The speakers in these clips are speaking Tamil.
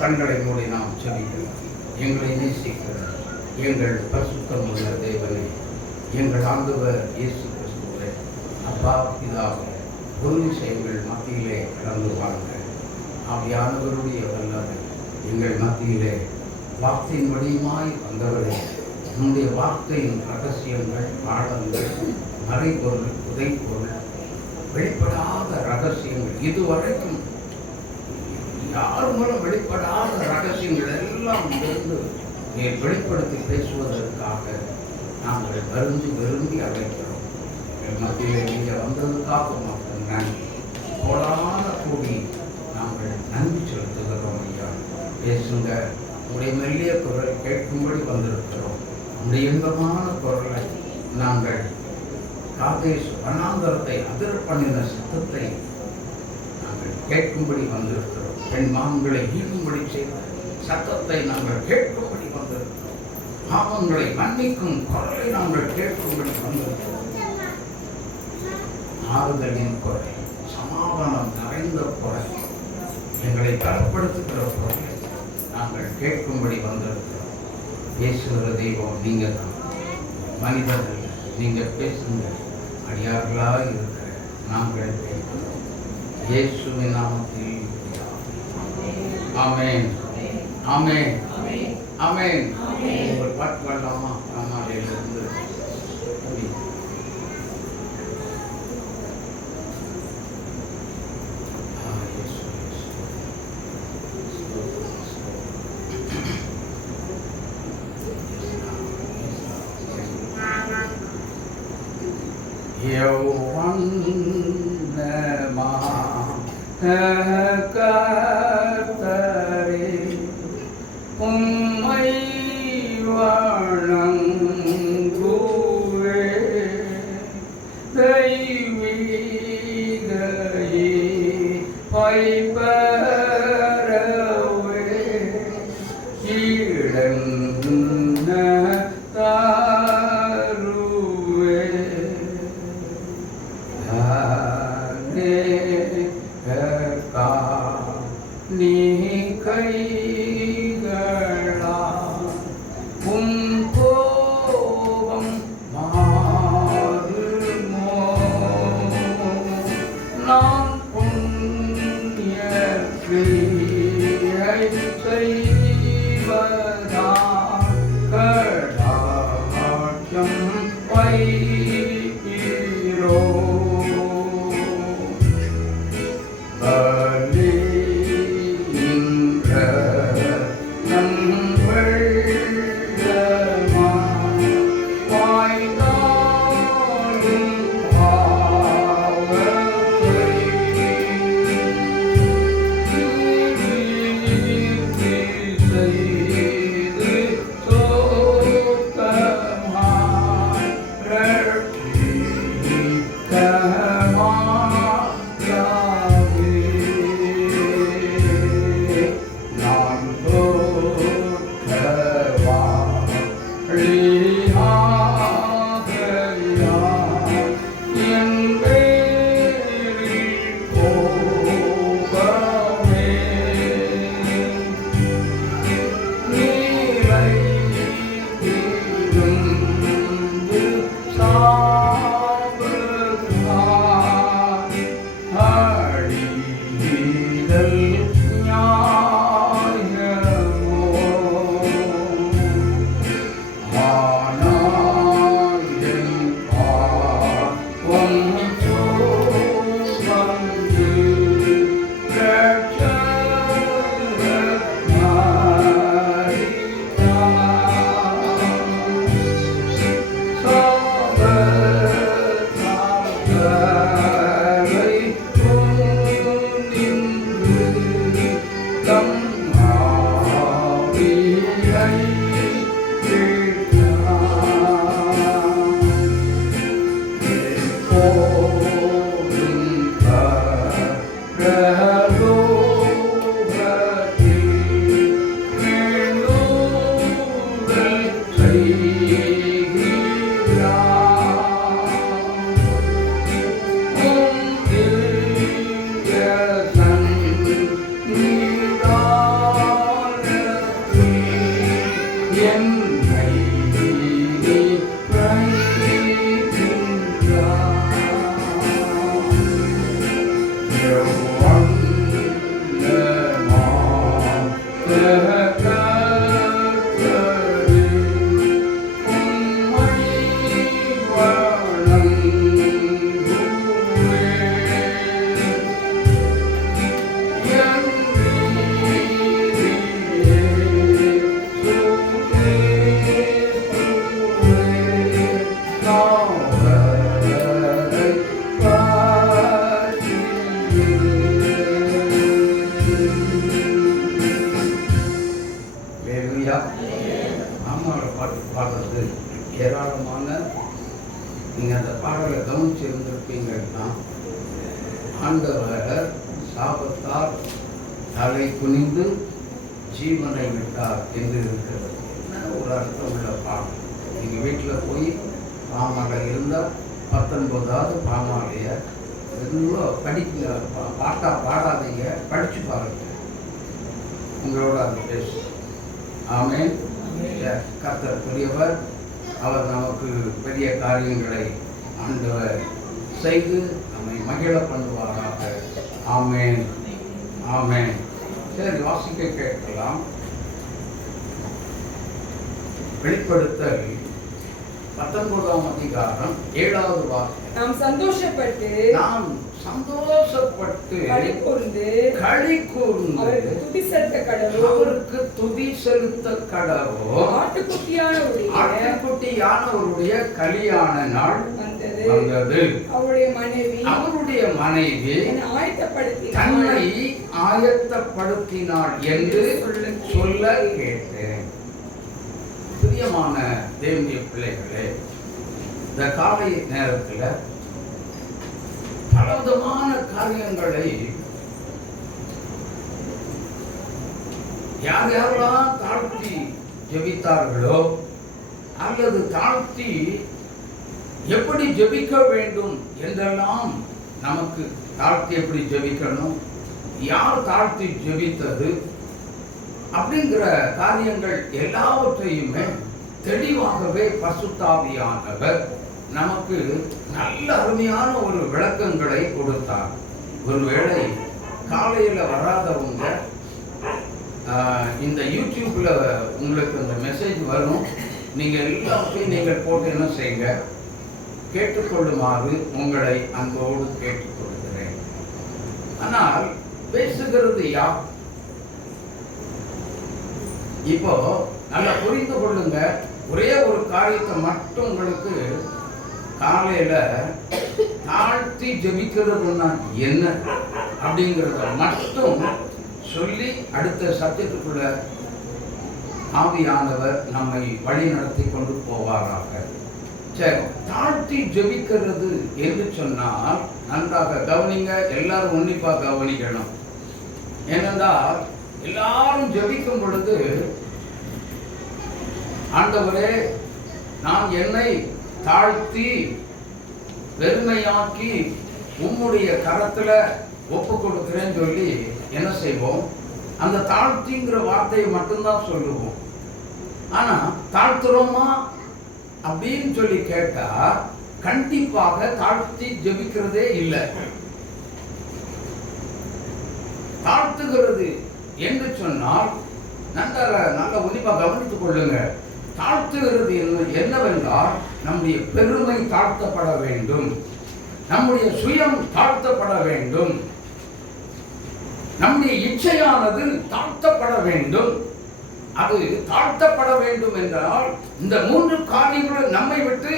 கண்களை மூடி நாம் செபிக்கிறோம். எங்களை நேசிக்கிற எங்கள் பரிசுத்தமுள்ள தேவனே, எங்கள் ஆண்டவர் இயேசு கிறிஸ்துவே, அப்பா பிதாவே, பொருளிசை எங்கள் மத்தியிலே கடந்து வாங்க. ஆவியானவருடைய வல்லமை எங்கள் மத்தியிலே வார்த்தையின் வடிவமாய் வந்தவரே, உன்னுடைய வார்த்தையின் ரகசியங்கள், ஆழங்கள், மறைபொருள், புதைப்பொருள், வெளிப்படாத ரகசியங்கள், இதுவரைக்கும் யார் மூலம் வெளிப்படாத ரகசியங்கள் எல்லாம் இருந்து நீ வெளிப்படுத்தி பேசுவதற்காக நாங்கள் விரும்பி அழைக்கிறோம். எங்கள் மத்தியிலே நீங்கள் வந்ததுக்காக மக்கள் நன்றி கோடான கூடி நாங்கள் நன்றி செலுத்துகிறோம். ஐயா பேசுங்க, உங்களுடைய மெல்லிய குரல் கேட்கும்படி வந்திருக்கிறோம். உங்களுடைய இன்பமான குரலை நாங்கள் காதேஷ் வனாந்தரத்தை அதிர பண்ணின சத்தத்தை நாங்கள் கேட்கும்படி வந்திருக்கிறோம். பெண் மான்களை ஈடும்படி செய்த சத்தத்தை நாங்கள் கேட்கும்படி வந்திருக்கிறோம். பாவங்களை மன்னிக்கும் குரலை நாங்கள் கேட்கும்படி வந்திருக்கிறோம். ஆறுதலின் குரல், சமாதானம் நிறைந்த குரல், எங்களை பலப்படுத்துகிற குரலை நாங்கள் கேட்கும்படி வந்திருக்கிறோம். பேசுகிற தெய்வம் நீங்கள் தான், மனிதர்கள் நீங்கள் பேசுங்க. அடியார்களாக இருக்கிற நாங்கள் கேட்கிறோம். இயேசுவின் நாமத்தில் ஆமென், ஆமென், ஆமென். ஒரு பாட்டு பாடலாமா? ராமாலையிலிருந்து கர்த்தரே உம்மை வணங்குவே, தெய்வீகையே பைபரவே ஈடன்ன தாருவே. நீ கைகளா உன் கோபம் மாறுமோ? நான் புண்ணிய கிரியை செய்வதா கடாட்சம் வைப்பீரோ? அல்லேலூயா. ஆமாம், பாட்டு பாடுறது ஏராளமான நீங்கள் அந்த பாடலை கவனிச்சு இருந்திருப்பீங்கன்னா, ஆண்டவர் சாபத்தால் தலை குனிந்து ஜீவனை விட்டார் என்று இருக்கிறது. ஒரு அர்த்தம் உள்ள பாடம். நீங்கள் வீட்டில் போய் பாமாலை இருந்தால் 19வது பாமாலைய படிக்க பாட்டா பாடாதீங்க, படிச்சு பாருங்க, உங்களோட அந்த பேசு. ஆமென். கர்த்தர் பெரியவர், அவர் நமக்கு பெரிய காரியங்களை ஆண்டவர் செய்து நம்மை மகிழ பண்ணுவாராக. ஆமென், ஆமென். சரி, வாசிக்க கேட்கலாம். வெளிப்படுத்தல் 19ஆம் அதிகாரம் 7வது வார்த்தை. நாம் சந்தோஷப்பட்டு களி கூர்ந்து அவருக்கு துதி செலுத்த கடவோம். ஆட்டுக்குட்டியானவருடைய கல்யாண நாள் வந்தது. அவருடைய மனைவி தன்னை ஆயத்தப்படுத்தினாள் என்று சொல்ல கேட்டேன். பிரியமான தேவனுடைய பிள்ளைகளே, இந்த காலை நேரத்தில் பலவிதமான காரியங்களை யார் யாரெல்லாம் தாழ்த்தி ஜெபித்தார்களோ அல்லது தாழ்த்தி எப்படி ஜெபிக்க வேண்டும் என்றெல்லாம், நமக்கு தாழ்த்தி எப்படி ஜெபிக்கணும், யார் தாழ்த்தி ஜெபித்தது அப்படிங்கிற காரியங்கள் எல்லாவற்றையுமே தெளிவாகவே பரிசுத்த ஆவியானவர் நமக்கு நல்ல அருமையான ஒரு விளக்கங்களை கொடுத்தார். ஒருவேளை காலையில் வராதவங்க இந்த யூடியூப்ல உங்களுக்கு அந்த மெசேஜ் வரும், நீங்கள் எல்லாத்தையும் நீங்கள் போட்டு என்ன செய்யுங்க, கேட்டுக்கொள்ளுமாறு உங்களை அன்போடு கேட்டுக்கொள்கிறேன். ஆனால் பேசுகிறது யார்? இப்போ நல்லா புரிந்து கொள்ளுங்க. ஒரே ஒரு காரியத்தை மட்டும் உங்களுக்கு காலையில தாழ்த்தி ஜெபிக்கிறதுனா என்ன அப்படிங்கிறத மட்டும் சொல்லி அடுத்த சப்ஜெக்டுக்குள்ள ஆவியானவர் நம்மை வழி நடத்தி கொண்டு போவாராக. சரி, தாழ்த்தி ஜெபிக்கிறது என்று சொன்னால் நன்றாக கவனிங்க, எல்லாரும் உன்னிப்பா கவனிக்கணும். ஏனென்றால் எல்லாரும் ஜெபிக்கும் பொழுது, ஆண்டவரே நான் என்னை தாழ்த்தி வெறுமையாக்கி உம்முடைய கரத்துல ஒப்பு கொடுக்கிறேன்னு சொல்லி என்ன செய்வோம், அந்த தாழ்த்திங்கிற வார்த்தையை மட்டும்தான் சொல்லுவோம். ஆனா தாழ்த்துறோமா அப்படின்னு சொல்லி கேட்டா கண்டிப்பாக தாழ்த்தி ஜெபிக்கிறதே இல்லை. தாழ்த்துகிறது என்று சொன்னால் நல்ல உன்னிப்பா கவனித்துக் கொள்ளுங்க. தாழ்த்துகிறது என்னவென்றால் நம்முடைய பெருமை தாழ்த்தப்பட வேண்டும், நம்முடைய சுயம் தாழ்த்தப்பட வேண்டும், நம்முடைய இச்சையானது தாழ்த்தப்பட வேண்டும். அது தாழ்த்தப்பட வேண்டும் என்றால் இந்த 3 காரியங்களும் நம்மை விட்டு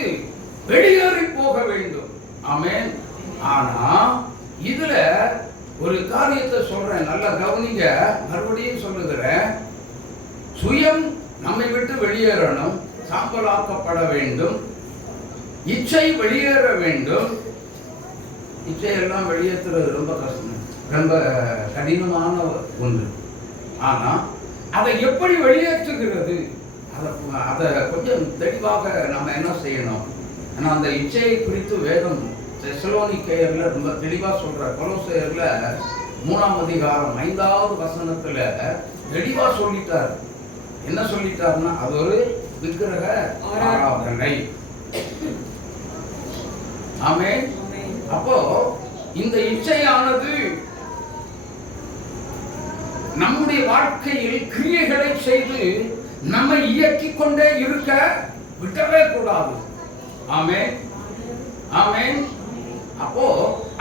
வெளியேறி போக வேண்டும். ஆமென். ஆனா இதுல ஒரு காரியத்தை சொல்றேன், நல்லா கவனிங்க, மறுபடியும் சொல்லுகிறேன். சுயம் நம்மை விட்டு வெளியேறணும், சாம்பலாக்கப்பட வேண்டும், இச்சை வெளியேற வேண்டும். இச்சையெல்லாம் வெளியேற்றுறது ரொம்ப கஷ்டம், ரொம்ப கடினமான ஒன்று. ஆனா அதை எப்படி வெளியேற்றுகிறது, அதை கொஞ்சம் தெளிவாக நம்ம என்ன செய்யணும். ஆனா அந்த இச்சையை குறித்து வேதம் தெசலோனிக்கேயர்ல ரொம்ப தெளிவா சொல்ற. கொலோசையர்ல 3ஆம் அதிகாரம் 5வது வசனத்துல தெளிவா சொல்லிட்டார். என்ன சொல்லிட்டாருன்னா, அது ஒரு விக்கிரக ஆராதனை. ஆமென். அப்போ இந்த இச்சையானது நம்முடைய வாழ்க்கையில் கிரியைகளை செய்து நம்மை இயக்கிக் கொண்டே இருக்க விடவே கூடாது. ஆமென், ஆமென். அப்போ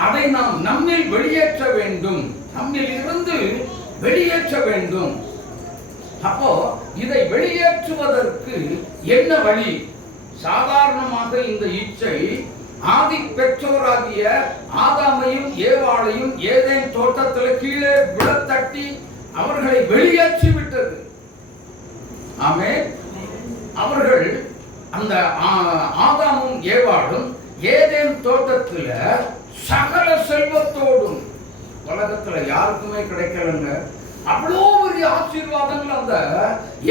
அதை நாம் நம்மில் வெளியேற்ற வேண்டும், நம்மில் இருந்து வெளியேற்ற வேண்டும். அப்போ இதை வெளியேற்றுவதற்கு என்ன வழி? சாதாரணமாக இந்த இச்சை ஆதி பெற்றோராகிய ஆதாமையும் ஏவாளையும் ஏதேன் தோட்டத்தில் கீழே விழத்தட்டி அவர்களை வெளியேற்றி விட்டது. ஆமென். அவர்கள் அந்த ஆதாமும் ஏவாளும் ஏதேன் தோட்டத்துல சகல செல்வத்தோடும், உலகத்துல யாருக்குமே கிடைக்கலங்க, அவ்வளோ பெரிய ஆசீர்வாதங்கள் அந்த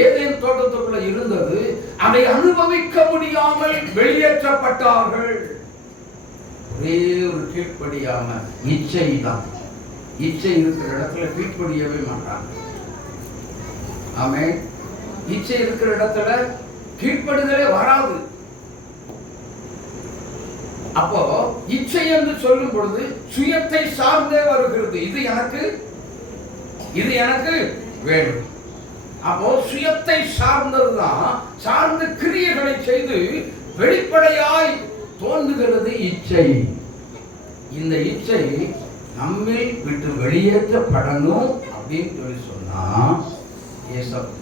ஏதேன் தோட்டத்துக்குள்ள இருந்தது. அதை அனுபவிக்க முடியாமல் வெளியேற்றப்பட்டார்கள். ஒரே ஒரு கீழ்ப்படியாம இச்சை தான். இச்சை இருக்கிற இடத்துல கீழ்ப்படியவே மாட்டாங்க. ஆமென். இச்சை இருக்கிற இடத்துல கீழ்ப்படுதலே வராது. அப்போ இச்சை என்று சொல்லும் பொழுது சுயத்தை சார்ந்தே வருகிறது. இது எனக்கு வேணும். அப்போ சுயத்தை சார்ந்ததுதான், சார்ந்த கிரியைகளை செய்து வெளிப்படையாய் தோன்றுகிறது இச்சை. இந்த இச்சை நம்மில் விட்டு வெளியேற்றப்படணும் அப்படின்னு சொல்லி சொன்னா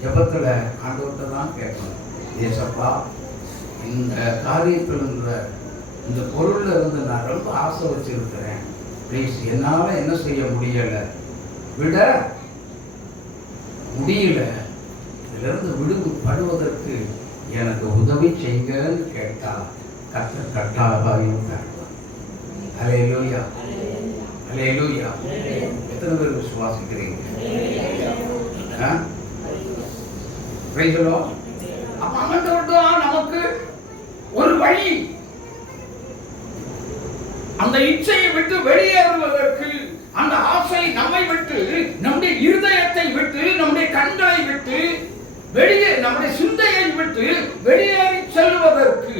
ஜெபத்துல ஆண்டவர்கிட்ட தான் கேட்கணும். ஏசப்பா, இந்த காரியத்தில் இந்த பொருள்ல இருந்து நான் ரொம்ப ஆசை வச்சிருக்கிறேன், ப்ளீஸ் என்னால என்ன செய்ய முடியல, விட முடியல, இதிலிருந்து விடுபடுவதற்கு எனக்கு உதவி செய்யுங்கன்னு கேட்டா கர்த்தர் கட்டாயம் தருவார். ஹல்லேலூயா, ஹல்லேலூயா. எத்தனை பேர் விசுவாசிக்கிறீங்க? நமக்கு ஒரு வழி, அந்த இச்சையை விட்டு வெளியேறுவதற்கு, அந்த ஆசை நம்மை விட்டு, நம்முடைய இருதயத்தை விட்டு, நம்முடைய கண்களை விட்டு வெளியே, நம்முடைய சிந்தையை விட்டு வெளியேறி செல்வதற்கு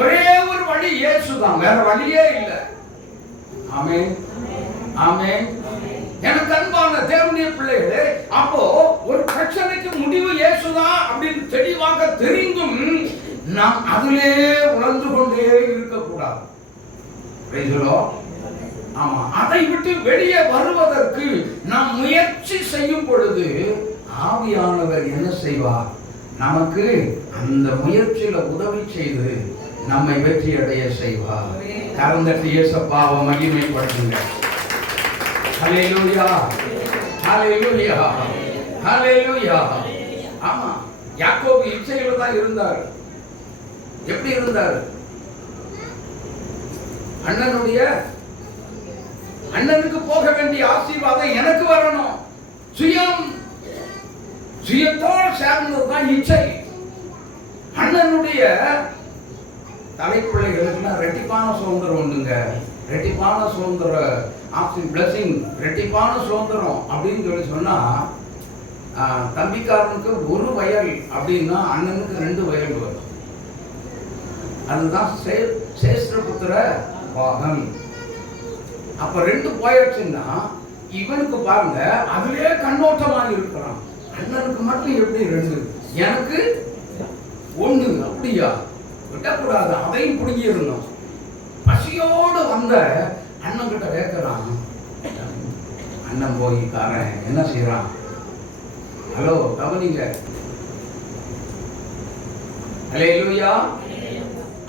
ஒரே ஒரு வழி இயேசுதான், வேற வழியே இல்லை. ஆமென், ஆமென். எனக்கு அன்பான தேவனுடைய பிள்ளைகளே, அப்போ ஒரு பிரச்சனைக்கு முடிவு இயேசுதான் அப்படின்னு தெளிவாக தெரிந்தும் நாம் அதிலே உணர்ந்து கொண்டே இருக்கக்கூடாது. ஆமா, அதை விட்டு வெளியே வருவதற்கு நாம் முயற்சி செய்யும் பொழுது ஆவியானவர் என்ன செய்வார்? நமக்கு அந்த முயற்சியில உதவி செய்து நம்மை வெற்றி அடைய செய்வார். கரந்தட்டி இயேசுவை மகிமைப்படுத்துங்க. ஹல்லேலூயா, ஹல்லேலூயா, ஹல்லேலூயா. ஆமா, யாக்கோபு இச்சையில தான் இருந்தார். எப்படி இருந்தார்? அண்ணனுக்கு போக வேண்டிய ஆசீர்வாதம் எனக்கு வரணும். சுயத்தோடு சேர்ந்ததுதான் இச்சை. அண்ணனுடைய தலைப்பிள்ளைகளுக்கு ரெட்டிப்பான சுதந்திரம் உண்டுங்க. ரெட்டிப்பான சுதந்திரம், பிளஸிங், ரெட்டிப்பான சுதந்திரம் அப்படின்னு சொல்லி சொன்னா, தம்பிக்காரனுக்கு ஒரு வயல் அப்படின்னா அண்ணனுக்கு 2 வயல் வரும். அதுதான் சேஷ்டபுத்திர பாகம். அப்ப 2 போயிடுச்சுன்னா இவனுக்கு பாருங்க, அதுவே கண்ணோட்டமாக இருக்கிறான். அண்ணனுக்கு மட்டும் எப்படி 2, எனக்கு 1, அப்படியா? விட்டக்கூடாது, அதையும் பிடிங்கிடணும். பசியோடு வந்த அண்ணன் கிட்ட கேட்கிறான். அண்ணன் போய்க்காரன் என்ன செய்யறான்? ஹலோ, கவனிங்க. ஹல்லேலூயா.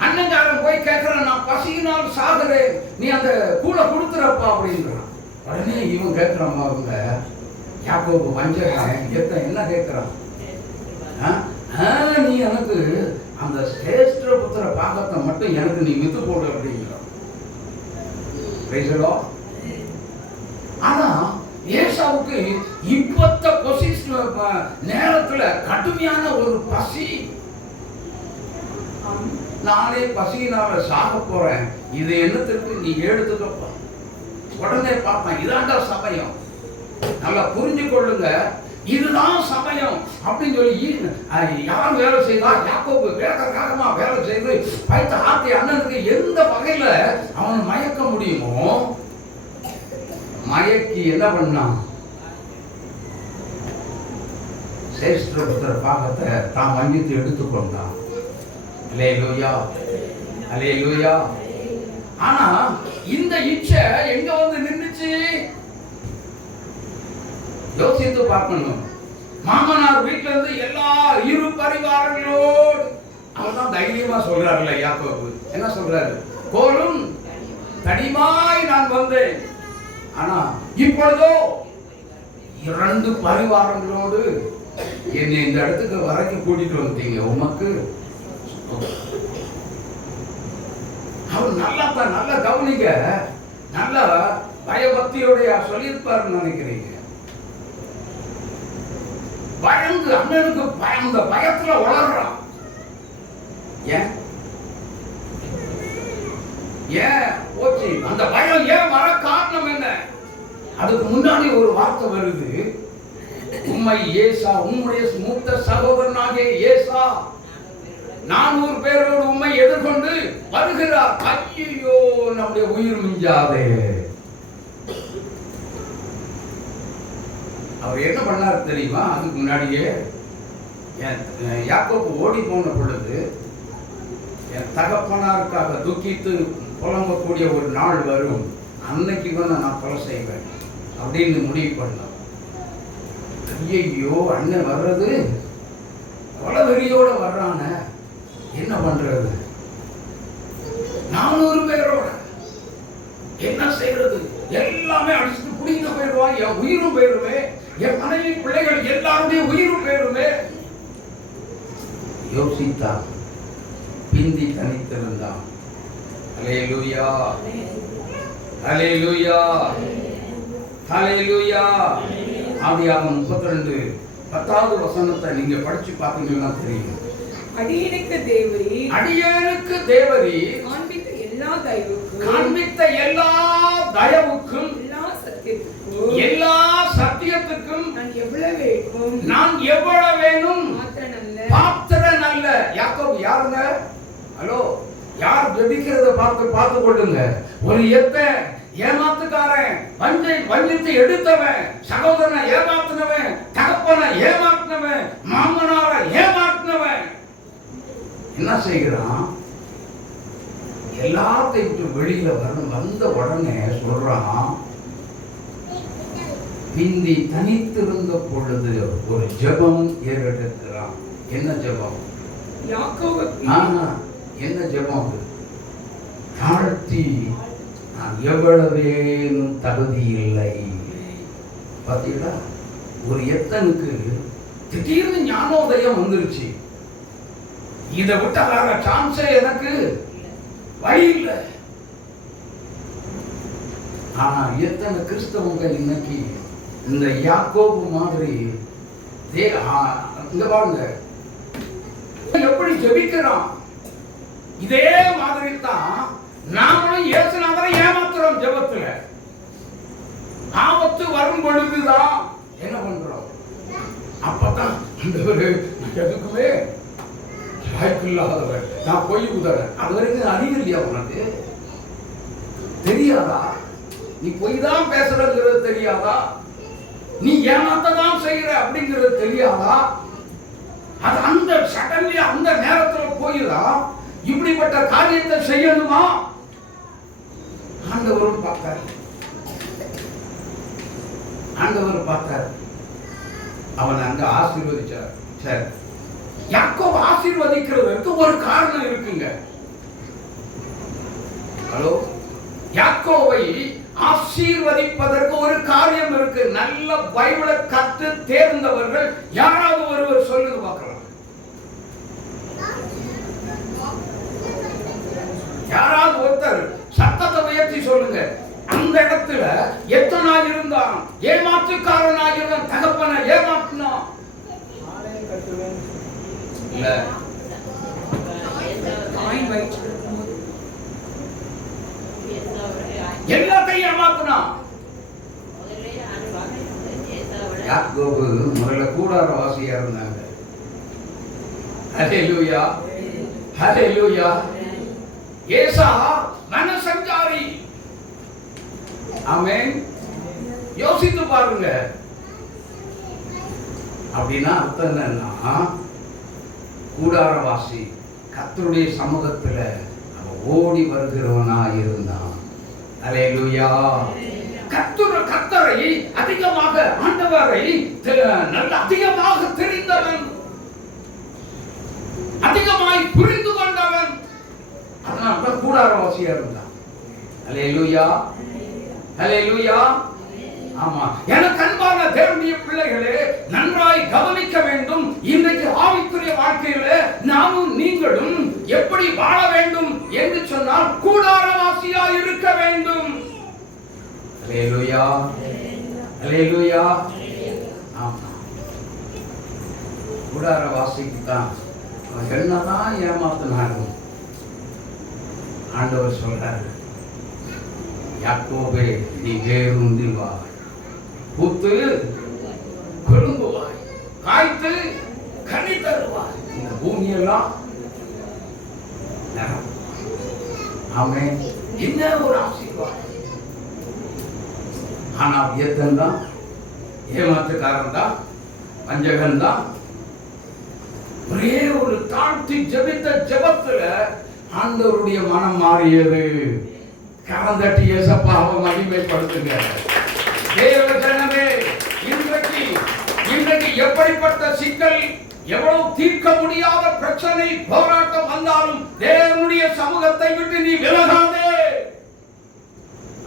அண்ணங்காரன் போய் கேட்கிறான், நான் பசியினால் சாகுறேன், நீ அந்த கூலை கொடுத்துறப்பா அப்படின்றான். உடனே இவன் கேட்கிறான், அவங்க யாக்கோபு வஞ்சகன் என்ன கேட்கிறான்? நீ எனக்கு அந்த சேஷ்ட புத்திர பாகத்தை மட்டும் எனக்கு நீ வித்து போடு அப்படிங்கிறான். ஆனா ஏசாவுக்கு இப்பத்த பொசிஷன் நேரத்துல கடுமையான ஒரு பசி. நானே பசியினால சாக போறேன், இது என்னத்திற்கு நீ எடுத்துக்கப்பா. உடனே பார்ப்பேன், இதாண்டா சமயம், நல்லா புரிஞ்சு கொள்ளுங்க, இதுதான் சமயம் அப்படின்னு சொல்லி யார் வேலை செய்தா? யாக்கோபு வேகமா வேலை செய்து பைத்த ஆத்தி அண்ணனுக்கு எந்த வகையில அவன் மயக்க முடியுமோ மயக்கி என்ன பண்ணான்? சேஷ்டபுத்திர பாகத்தை தான் வஞ்சித்து எடுத்துக்கொண்டான். அல்லேலூயா, அல்லேலூயா. ஆனா இந்த இச்சை எங்க வந்து நின்னுச்சு? யோசித்து பார்க்கணும். மாமனார் வீட்டுல இருந்து எல்லா 2 பரிவாரங்களோடு, அவர்தான் தைரியமா சொல்றாருல்ல யாக்கோபு. என்ன சொல்றாரு? கோலும் தடிமாய் நான் வந்தேன், ஆனா இப்பொழுதோ 2 பரிவாரங்களோடு என்னை இந்த இடத்துக்கு வரைக்கும் கூட்டிட்டு வந்துட்டீங்க, உமக்கு அவர் நல்லா கவனிக்க, நல்ல பயபக்தியோடைய சொல்லியிருப்பாருன்னு நினைக்கிறீங்க. பயந்து அண்ணனுக்கு அந்த பயத்துல வளர்றான். ஏன் போச்சு அந்த பயம்? ஏன் வர காரணம் என்ன? அதுக்கு முன்னாடி ஒரு வார்த்தை வருது, உம்மை ஏசா, உம்முடைய மூத்த சகோதரனாகிய ஏசா 400 பேரோடு உம்மை எதிர்கொண்டு வருகிறார். ஐயோ, நம்முடைய உயிர் மிஞ்சாதே. அவர் என்ன பண்ணாரு தெரியுமா? அதுக்கு முன்னாடியே யாக்கோபு ஓடி போன பொழுது, என் தகப்பனாருக்காக துக்கித்து புலம்பக்கூடிய ஒரு நாள் வரும், அன்னைக்கு நான் கொலை செய்வேன் அப்படின்னு முடிவு பண்ணான். ஐயோ, அண்ணன் வர்றது கொலவெறியோட வர்றான, என்ன பண்றது? 400 பேரோட என்ன செய்யறது? எல்லாமே அடிச்சுட்டு புடிங்க போயிடுவா, என் உயிரும் போயிருமே, என் மனைவி பிள்ளைகள் எல்லாருடைய உயிரும் போயிருமே. யோசித்தான், பிந்தி தனித்திருந்தான். ஹல்லேலூயா, ஹல்லேலூயா, ஹல்லேலூயா. ஆதியாகமம் 32 வசனத்தை நீங்க படிச்சு பார்த்தீங்கன்னா தெரியும். அடியேனுக்கு தேவரீர் காண்பித்த எல்லா தயவுக்கும் எல்லா சத்தியத்துக்கும் நான் எவ்வளவேனும் பாத்திரன் அல்ல. யாக்கோபு யாருங்க? ஹலோ, யார் ஜெபிக்கிறத பார்த்து கொள்ளுங்க. ஒரு ஏமாத்துக்காரன், வஞ்சித்து எடுத்தவன், சகோதரனை ஏமாத்தினவன், தகப்பனை ஏமாத்தினவன், மாமனாரை ஏமாத்தினவன் என்ன செய்கிறான்? எல்லாத்தையும் விட்டு வெளியில வந்த உடனே சொல்றான், பிந்தி தனித்திருந்த பொழுது ஒரு ஜெபம் ஏறெடுக்கிறான். என்ன ஜெபம்? என்ன ஜெபம்? தாழ்த்தி, நான் எவ்வளவேனும் தகுதி இல்லை. பாத்தீங்களா? ஒரு எத்தனுக்கு திடீர்னு ஞானோதயம் வந்துருச்சு. இதை விட்ட வேற சான்ஸே எனக்கு வழி இல்லை. ஆனா எத்தனை கிறிஸ்தவங்க இன்னைக்கு இந்த யாக்கோபு மாதிரி இங்க பாருங்க எப்படி ஜெபிக்கிறான். இதே மாதிரி தான் நாமளும் இயேசுநாதரை ஏமாத்துறோம். ஜெபத்துல ஆபத்து வரும் பொழுதுதான் என்ன பண்றோம்? அப்பதான் எதுக்குமே வாய்ப்பில்லாதவர், நான் பொய் உதறேன். அது வரைக்கும் அறிவு இல்லையா உனக்கு? தெரியாதா? நீ பொய் தான் பேசுறங்கிறது தெரியாதா? நீ ஏமாத்தான் செய்யற அப்படிங்கிறது தெரியாதா? அது அந்த சடன்லி அந்த நேரத்துல போயிதான் இப்படிப்பட்ட காரியத்தை செய்யணுமா? ஆண்டவரும் பார்த்தார். அவன் அங்க ஆசீர்வதிச்சார். சரி, யாக்கோபு ஆசீர்வதிக்கிறதுக்கு ஒரு காரணம் இருக்குங்க. ஹலோ, யாக்கோபை ஆசீர்வதிப்பதற்கு ஒரு காரியம் இருக்கு. நல்ல பைபிளை கற்று தேர்ந்தவர்கள் யாராவது ஒருவர் சொல்லுங்க பார்க்கலாம். யாராவது ஒருத்தர் சத்தத்தை உயர்த்தி சொல்லுங்க. அந்த இடத்துல எத்தனை இருந்தான்? ஏமாற்றுக்காரனாக இருந்தான். தகப்பனை ஏமாற்றினான். இல்ல, எல்லாத்தையும் ஏமாத்தினான். யாக்கோபு முதல்ல கூடார வாசியா இருந்தாங்க. ஹல்லேலூயா, ஹல்லேலூயா. ஏசா மனசஞ்சாரி. ஆமென். யோசித்து பாருங்க. அப்படின்னா அர்த்தம் என்னன்னா, கூடாரவாசி கர்த்தருடைய சமூகத்துல அவன் ஓடி வருகிறவனா இருந்தான். ஹல்லேலூயா. கர்த்தரை அதிகமாக, ஆண்டவரை நல்ல அதிகமாக தெரிந்தவன், அதிகமாய் புரிந்து கொண்டவன். அதனால கூடாரவாசியா இருந்தான். ஹல்லேலூயா, ஹல்லேலூயா. ஆமா, எனக்கு அன்பான தேவனுடைய பிள்ளைகளே, நன்றாய் கவனிக்க வேண்டும். வாழ்க்கையில நாமும் நீங்களும் எப்படி வாழ வேண்டும் என்று சொன்னால் கூடாரவாசியா இருக்க வேண்டும். அல்லேலூயா, அல்லேலூயா. ஆமா, கூடாரவாசிக்கு தான் என்னதான் ஏமாத்தினாலும் ஆண்டவர் சொல்றாரு, யாக்கோபே நீ வேரூன்றில் வா, பூத்து கொழும்புவாய், காய்த்து கனி தருவாய், இந்த பூமியெல்லாம் ஆமென். என்ன ஒரு ஆசீர்வாதம். ஆனால் ஏத்தன் தான், ஏமாற்றுக்காரன் தான், வஞ்சகன் தான். ஒரே ஒரு தாழ்த்தி ஜெபித்த ஜெபத்துல ஆண்டவருடைய மனம் மாறியது. கரந்தட்டி இயேசப்பாவை மகிமைப்படுத்துங்க. தேவ ஜனமே, இன்றைக்கு எப்படிப்பட்ட சிக்கல், எவ்வளவு தீர்க்க முடியாத பிரச்சனை, போராட்டம் வந்தாலும் தேவனுடைய சமூகத்தை விட்டு நீ விலகாதே.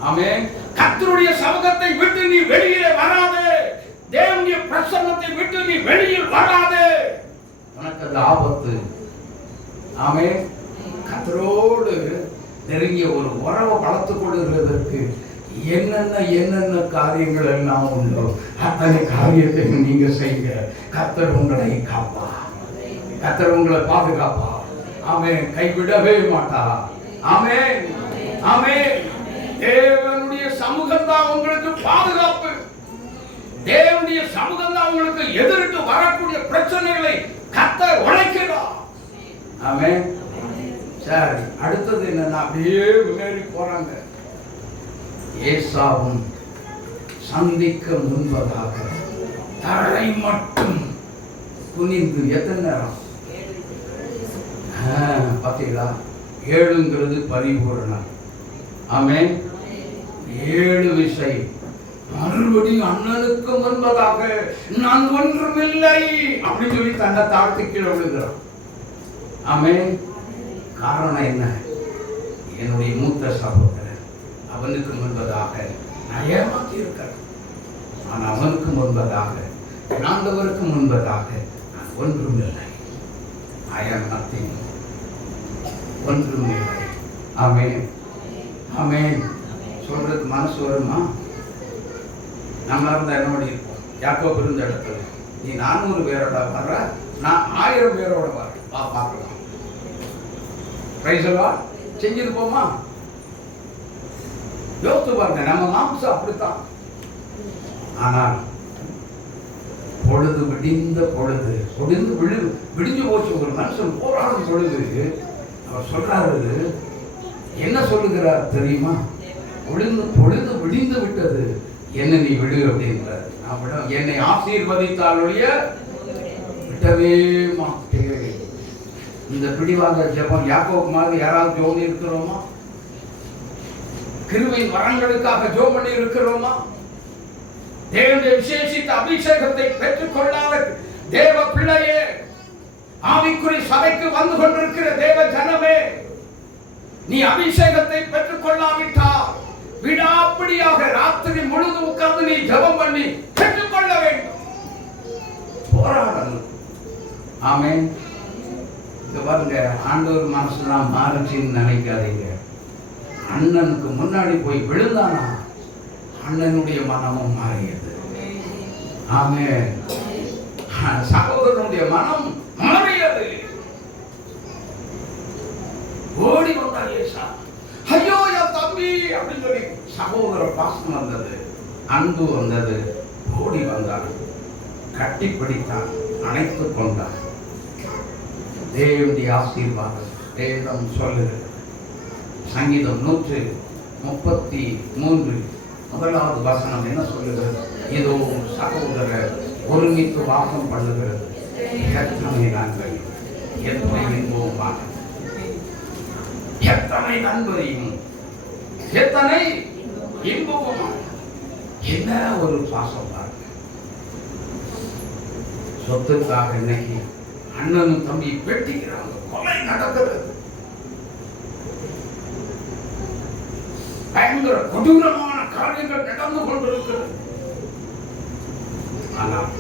ஆமென். கர்த்தருடைய சமூகத்தை விட்டு நீ வெளியே வராதே. தேவனுடைய பிரசன்னத்தை விட்டு நீ வெளியில் வராதே. உனக்கு அது ஆபத்து. ஆமென். கர்த்தரோடு நெருங்கிய ஒரு உறவை வளர்த்துக் கொள்கிறதற்கு என்னென்ன காரியங்கள் எல்லாம் உண்டோ அத்தனை காரியத்தையும் நீங்க செய்யுங்க. கர்த்தர் உங்களை காப்பா, கர்த்தர் உங்களை பாதுகாப்பா. ஆமென். கைவிடவே மாட்டா. ஆமென், ஆமென். தேவனுடைய சமூகம் தான் உங்களுக்கு பாதுகாப்பு. தேவனுடைய சமூகம் தான் உங்களுக்கு எதிர்த்து வரக்கூடிய பிரச்சனைகளை கர்த்தர் உடைக்கிறார். ஆமென். சரி, அடுத்தது என்னன்னா அப்படியே முன்னேறி போறாங்க. ஏசாவும் சந்திக்க முன்பதாக தரை மட்டும் குனிந்து, எத்தனை நேரம் பார்த்தீங்களா? 7ங்கிறது பரிபூரணம். ஆமென். 7 விசை மறுபடியும் அண்ணனுக்கு முன்பதாக நான் ஒன்றுமில்லை அப்படின்னு சொல்லி தன்னை தாழ்த்தி கீழே விழுகிறான். ஆமென். காரணம் என்ன? என்னுடைய மூத்த சகோதரன், அவனுக்கு முன்பதாக நான் ஏமாற்றி இருக்கிறேன். நான் அவனுக்கு முன்பதாக, ஆண்டவருக்கு முன்பதாக நான் ஒன்றுமில்லை. I am nothing. ஒன்றுமில்லை. ஆமென், ஆமென். சொல்றதுக்கு மனசு வருமா? நம்ம இருந்தா என்ன பண்ணிருப்போம்? யாக்கோபு இருந்த இடத்துல நீ 400 பேரோட வர்ற, நான் 1000 பேரோட வர, வா பார்க்கலாம். செஞ்சிருப்போமா? யோசித்து பாருங்க. நம்ம மாம்சம் அப்படித்தான். ஆனால் பொழுது விடிந்த பொழுது விடிஞ்சு போச்சு. ஒரு மனுஷன் போராடும் பொழுது அவர் சொல்றாரு, என்ன சொல்லுகிறார் தெரியுமா? பொழுது விடிந்து விட்டது, என்ன நீ விடு அப்படின்றார். நான் விட, என்னை ஆசீர்வதித்தாலுடைய விட்டவே மாட்டேன். இந்த பிடிவாத ஜெபம் யாக்கோபு மாதிரி யாராவது ஜோதி இருக்கிறோமா? கிருபையின் வரங்களுக்காக ஜெபம் பண்ணி இருக்கிறோமா? தேவனுடைய விசேஷித்த அபிஷேகத்தை பெற்றுக் கொள்ளாத தேவ பிள்ளையே, ஆவிக்குரிய சபைக்கு வந்து கொண்டிருக்கிற தேவ ஜனமே, நீ அபிஷேகத்தை பெற்றுக் கொள்ளாவிட்டால் விடாப்பிடியாக ராத்திரி முழுதும் உட்கார்ந்து நீ ஜெபம் பண்ணி பெற்றுக் கொள்ள வேண்டும். போராடணும். ஆமென். இங்க பாருங்க, ஆண்டவர் மனசுலாம் மாறுச்சின்னு நினைக்காதீங்க. அண்ணனுக்கு முன்னாடி போய் விழுந்தானா அண்ணனுடைய மனமும் மாறியது. ஆமென். சகோதரனுடைய மனம் மாறியது. ஓடி வந்தார் ஏசா. ஐயோ என் தம்பி அப்படின்னு சொல்லி சகோதர பாசம் வந்தது, அன்பு வந்தது. ஓடி வந்தான், கட்டி பிடித்தான், அணைத்துக் கொண்டான். தேவனுடைய ஆசீர்வாதம் வேதம் சொல்லுகிறது. சங்கீதம் 133 முதலாவது வசனம் என்ன சொல்லுகிறது? இதோ சகோதரர் ஒருமித்து வாசம் பண்ணுகிறது, எத்தனை நன்மை, எத்தனை இன்பமாக, எத்தனை நண்பரையும், எத்தனை இன்பமாக. என்ன ஒரு பாசம் பாருங்க. சொத்துக்காக இன்னைக்கு அண்ணனும் தம்பி வெட்டிக்கிறாங்க, கொலை நடக்கிறது, பயங்கர கொடூரமான காரியங்கள் நடந்து கொண்டிருக்கிறது. ஆனால்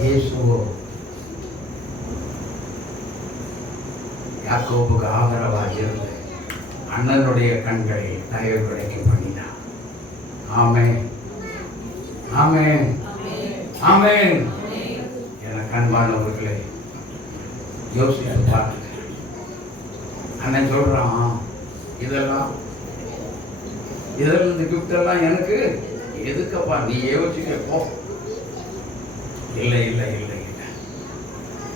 இயேசுவோ யாக்கோபுக்கு ஆதரவாக இருந்து அண்ணனுடைய கண்களை தயவு கிடைக்க பண்ணினான். ஆமென், ஆமென், ஆமென். எனக்கு அன்பானவர்களே, யோசித்து பாருங்க. அண்ணன் சொல்றான், இதெல்லாம் இந்த கிஃப்ட் எல்லாம் எனக்கு எதுக்கப்பா, நீ யோசிக்க போ. இல்லை இல்லை இல்லை இல்லை,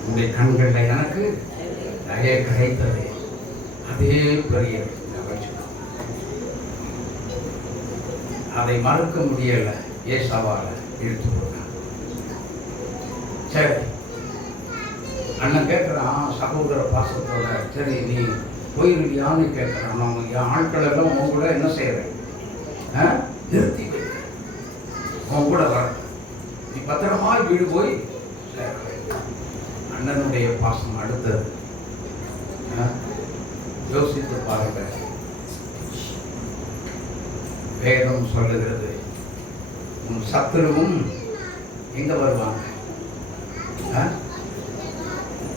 உங்களுடைய கண்கள்ல எனக்கு நிறைய கிடைத்தது, அதே பெரிய அதை மறுக்க முடியல. ஏசாவால இழுத்து போட்டான். சரி, அண்ணன் கேட்குறான் சகோதர பாசத்தோட, சரி நீ போயிருவியான்னு கேட்குறான். நம்ம என் ஆட்கள் எல்லாம் உன் கூட என்ன செய்யறேன், நிறுத்தி வைக்கிறேன், உன் கூட வர, நீ பத்திரமா வீடு போய் சேர. அண்ணனுடைய பாசம் அடுத்தது. யோசித்து பாருங்க. வேதம் சொல்லுகிறது, உன் சத்துருவும் எங்க வருவாங்க,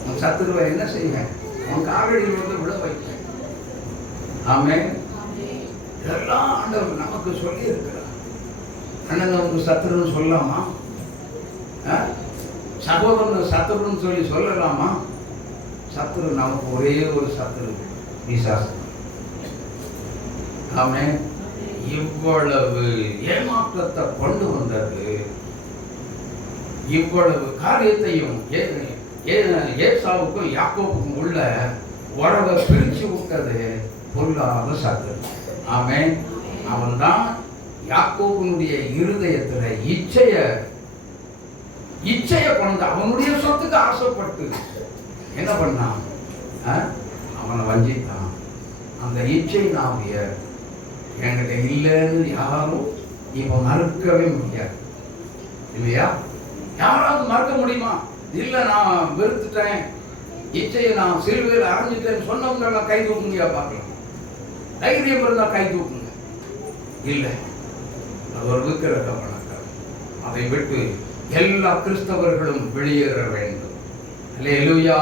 உன் சத்துருவை என்ன செய்வேன், உன் காவலில் வந்து விட வைப்பேன். ஆமென். இதெல்லாம் ஆண்டவர் நமக்கு சொல்லி இருக்கிறார். அண்ணன் உங்க சத்துருன்னு சொல்லலாமா, சகோதரன் சத்துருன்னு சொல்லி சொல்லலாமா? சத்துரு நமக்கு ஒரே ஒரு சத்துரு, பிசாசு. ஆமென். இவ்வளவு ஏமாற்றத்தை கொண்டு வந்தது, இவ்வளவு காரியத்தையும் ஏசாவுக்கும் யாக்கோபுக்கும் உள்ள உறவை பிரிச்சு விட்டது பொல்லாத சத்துரு. ஆமென். அவன்தான் யாக்கோபுனுடைய இருதயத்துல இச்சைய கொண்டு அவனுடைய சொத்துக்கு ஆசைப்பட்டு என்ன பண்ணான், அவனை வஞ்சித்தான். அந்த இச்சை நாவிய என்கிட்ட இல்லைன்னு யாரும் இப்ப மறுக்கவே முடியாது, இல்லையா? யாராவது மறுக்க முடியுமா? இல்ல நான் வெறுத்துட்டேன், இச்சையை நான் சிலுவையில் அரைஞ்சிட்டேன்னு சொன்னவங்க கை தூக்குங்க பார்க்கலாம். தைரியம் இருந்தா கை தூக்குங்க. இல்லை, அது ஒரு விக்கிரக வணக்கம். அதை விட்டு எல்லா கிறிஸ்தவர்களும் வெளியேற வேண்டும். அல்லேலூயா,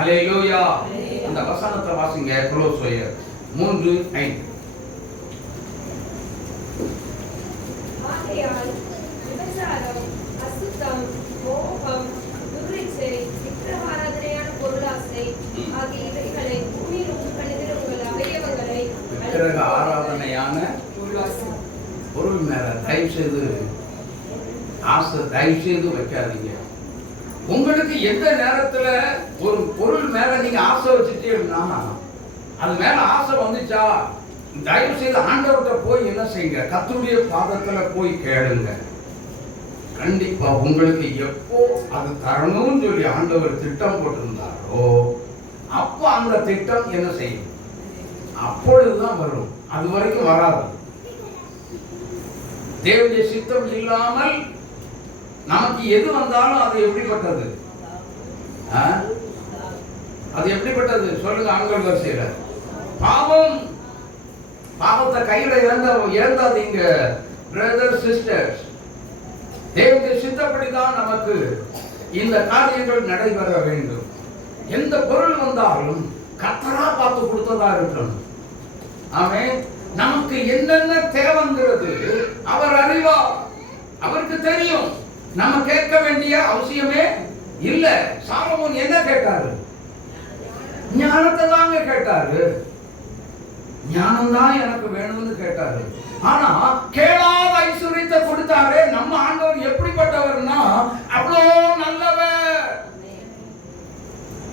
அல்லேலூயா. அந்த வசனத்தை வாசிங்க, கொலோசையர் 3:5. ஆராதனையான பொருள் மேல தயவு செய்து ஆசை தயவு செய்து வைக்காதீங்க. உங்களுக்கு எந்த நேரத்துல ஒரு பொருள் மேல நீங்க ஆசை வச்சுட்டீங்கன்னா, அது மேல ஆசை வந்துச்சா, தயவு செய்து ஆண்டவர்கிட்ட போய் என்ன செய்யுங்க, கர்த்தருடைய பாதத்துல போய் கேளுங்க. கண்டிப்பா உங்களுக்கு எப்போ அது தரணும்னு சொல்லி ஆண்டவர் திட்டம் போட்டிருந்தாரோ அப்போ அந்த திட்டம் என்ன செய்யும், அப்பொழுதுதான் வரும். அது வரைக்கும் வராது. தேவனுடைய சித்தம் இல்லாமல் நமக்கு எது வந்தாலும் அது எப்படிப்பட்டது, அது எப்படிப்பட்டது சொல்லுங்க. ஆண்கள் வரிசையில பாவம், பாவத்தை கையில இழந்தாதீங்க பிரதர்ஸ் சிஸ்டர்ஸ். தேவனுடைய சித்தப்படிதான் நமக்கு இந்த காரியங்கள் நடைபெற வேண்டும். எந்த பொருள் வந்தாலும் கர்த்தரா பார்த்து கொடுத்ததா இருக்கணும். ஆமென். நமக்கு என்னென்ன தேவைங்கிறது அவர் அறிவார், அவருக்கு தெரியும். நம்ம கேட்க வேண்டிய அவசியமே இல்ல. சாலமோன் என்ன கேட்டாரு, ஞானத்தை தாங்க கேட்டாரு. ஞானம் தான் எனக்கு வேணும்னு கேட்டாரு. ஆனா கேளாத ஐஸ்வரியத்தை கொடுத்தாரு. நம்ம ஆண்டவர் எப்படிப்பட்டவர்னா அவ்வளோ நல்லவர்.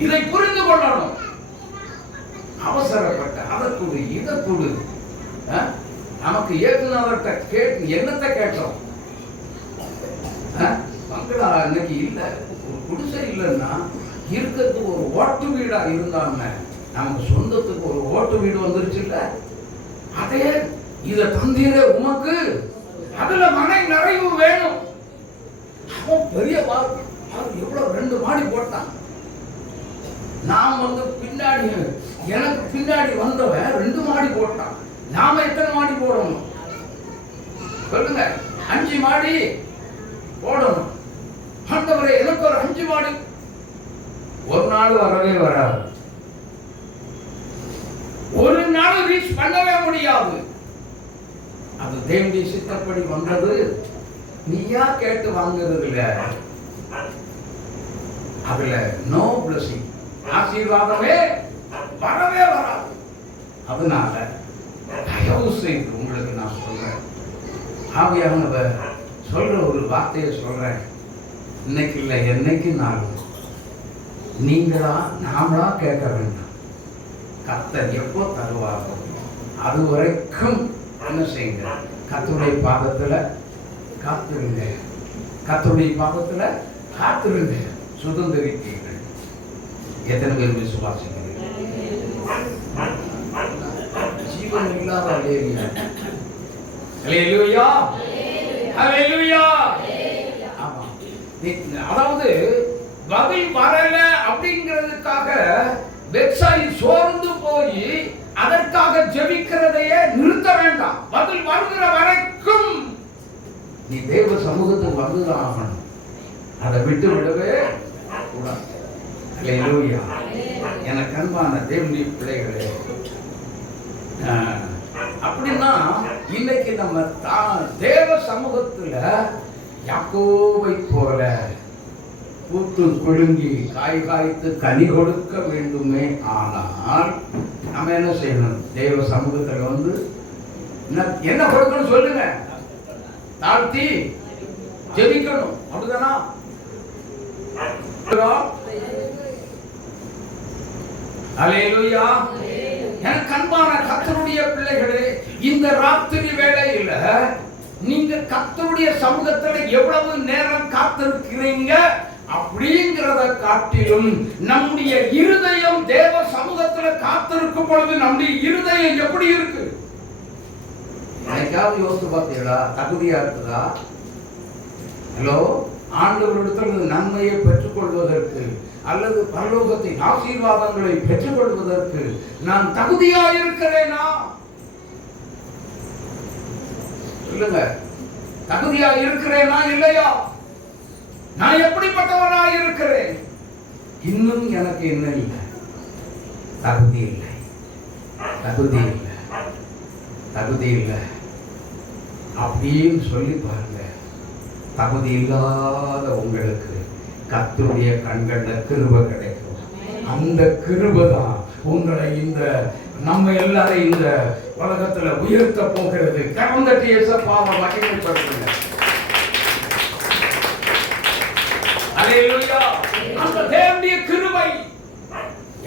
இதை புரிந்து கொள்ளணும். அவசரப்பட்ட அதை கொடு இதை கொடு, நமக்கு ஏற்றுனவர்கிட்ட கேட்டு என்னத்தை கேட்டோம். பங்களா இன்னைக்கு இல்ல, ஒரு குடிசை இல்லைன்னா இருக்கிறதுக்கு ஒரு ஓட்டு வீடா இருந்தாங்க. நமக்கு சொந்தத்துக்கு ஒரு ஓட்டு வீடு வந்துருச்சு இல்ல, அதே இத தந்தீர உமக்கு அதுல மனை நிறைவு வேணும். அவன் பெரிய எவ்வளவு 2 மாடி போட்டான். நான் வந்து பின்னாடி, எனக்கு பின்னாடி வந்தவன் 2 மாடி போட்டான். நாம எத்தனை மாடி போடணும் சொல்லுங்க? 5 மாடி போடணும். ஆண்டவரே எனக்கு ஒரு 5 மாடி. ஒரு நாள் வரவே வராது. ரெடியூஸ் பண்ணவே முடியாது. அது தேவனுடைய சித்தப்படி வந்தது. நீயா கேட்டு வாங்குறது இல்ல. அதுல நோ பிளஸிங், ஆசீர்வாதமே வரவே வராது. அதனால தயவு செய்து உங்களுக்கு நான் சொல்றேன், ஆவியானவர் சொல்ற ஒரு வார்த்தையை சொல்றேன். இன்னைக்கு இல்லை, என்னைக்கு நாளும் நீங்களா நாமளா கேட்க வேண்டாம். கர்த்தர் எப்போ தருவாரோ அது வரைக்கும் என்ன செய்யுங்க, கர்த்தருடைய பாதத்துல காத்திருங்க. கர்த்தருடைய பாதத்துல காத்திருங்க, சுதந்திரிப்பீர்கள். எத்தனை பேர் விசுவாசிக்கிறீர்கள்? ஜீவன் இல்லாத அல்லேலூயா, அல்லேலூயா, அல்லேலூயா. ஆமா, அதாவது பதில் வரல அப்படிங்கிறதுக்காக பெத்சாயி சோர்ந்து போய் அதற்காக ஜெபிக்கிறதையே நிறுத்த வேண்டாம். பதில் வருகிற வரைக்கும் நீ தேவ சமூகத்துக்கு வந்துதான் ஆகணும். அதை விட்டு விடவே கூடாது. அல்லேலூயா. எனக்கு அன்பான தேவனுடைய பிள்ளைகளே, அப்படின்னா இன்னைக்கு நம்ம தேவ சமூகத்துல யாக்கோபை போல பூத்து குலுங்கி காய் காய்த்து கனி கொடுக்க வேண்டுமே. ஆனால் நம்ம என்ன செய்யணும்? தேவ சமூகத்துல வந்து என்ன கொடுக்கணும் சொல்லுங்க? தாழ்த்தி ஜெபிக்கணும். அப்படிதானா? அல்லேலூயா. எனக்கு அன்பான கர்த்தருடைய பிள்ளைகளே, இந்த ராத்திரி வேளையில நீங்க கர்த்தருடைய சமூகத்துல எவ்வளவு நேரம் காத்திருக்கிறீங்க அப்படிங்கிறத காட்டிலும் நம்முடைய இருதயம் தேவ சமூகத்துல காத்திருக்கும் பொழுது நம்முடைய இருதயம் எப்படி இருக்கு? எனக்காவது யோசித்து பார்த்தீங்களா? தகுதியா இருக்குதா? ஹலோ, ஆண்டவரிடத்தில் நன்மையை பெற்றுக்கொள்வதற்கு அல்லது பரலோகத்தின் ஆசீர்வாதங்களை பெற்றுக்கொள்வதற்கு நான் தகுதியா இருக்கிறேனா? சொல்லுங்க, தகுதியா இருக்கிறேனா இல்லையா? நான் எப்படிப்பட்டவனா இருக்கிறேன்? இன்னும் எனக்கு என்ன இல்லை? தகுதி இல்லை, தகுதி இல்லை, தகுதி இல்லை அப்படின்னு சொல்லி பாருங்க. தகுதி இல்லாத உங்களுக்கு கர்த்தருடைய கண்கள்ல கிருபை கிடைக்கும். அந்த கிருபை தான் உங்களை இந்த நம்ம எல்லாரும் இந்த உலகத்துல உயர்த்த போகிறது. கரந்தட்டி இயேசுவை மகிமைப்படுத்துங்க. அல்லேலூயா. அந்த தேவனுடைய கிருபை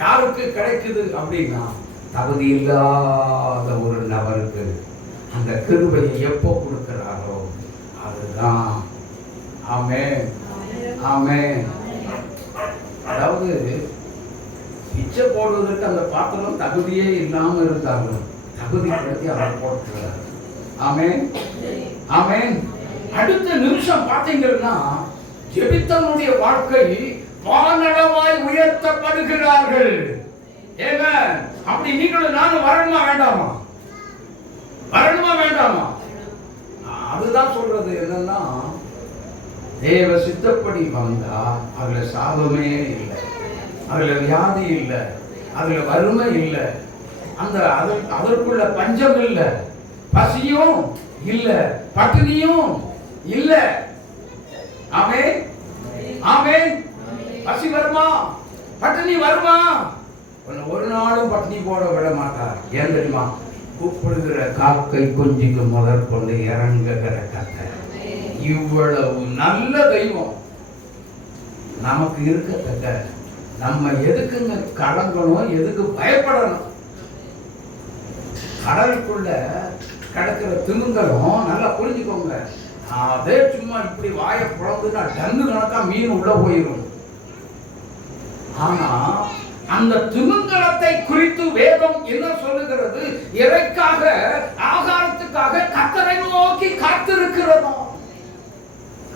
யாருக்கு கிடைக்குது அப்படின்னா, தகுதி இல்லாத ஒரு நபருக்கு அந்த கிருபையை எப்போ கொடுக்கிறாரோ அதுதான். ஆமென், ஆமென். அதாவது பிச்சை போடுவதற்கு அந்த பாத்திரம் தகுதியே இல்லாம இருந்தாலும் தகுதிப்படுத்தி அவர் போட்டுறார். ஆமென், ஆமென். அடுத்த நிமிஷம் பார்த்தீங்கன்னா ஜெபித்தவனுடைய வாழ்க்கை வானளவாய் உயர்த்தப்படுகிறார்கள். ஏங்க, அப்படி நீங்களும் நானும் வரணுமா வேண்டாமா? வரணுமா வேண்டாமா? அதுதான் சொல்றது. என்னன்னா, தேவ சித்தப்படி வந்தா அதுல சாபமே இல்லை, அதுல வியாதி இல்லை, அதுல வறுமை இல்லை, அந்த அதற்குள்ள பஞ்சம் இல்லை, பசியும் இல்லை, பட்டினியும் இல்லை. ஆமென், ஆமென். பசி வருமா? பட்டினி வருமா? ஒரு நாளும் பட்டினி போட விட மாட்டார். ஏன் தெரியுமா? கூப்பிடுகிற காக்கை குஞ்சுக்கு முதற்கொண்டு இறங்குகிற கதை. இவ்வளவு நல்ல தெய்வம் நமக்கு இருக்கத்தக்க நம்ம எதுக்குங்க கலங்கணும்? எதுக்கு பயப்படணும்? கடலுக்குள்ள கிடக்கிற திமிங்கலம் நல்லா புரிஞ்சுக்கோங்க. அதே சும்மா இப்படி வாயை புலந்துன்னா டன்னு கணக்கா மீன் உள்ள போயிடும். ஆனா அந்த திமிங்கலத்தை குறித்து வேதம் என்ன சொல்லுகிறது? இறைக்காக, ஆகாரத்துக்காக கர்த்தரை நோக்கி காத்திருக்கிறதோ.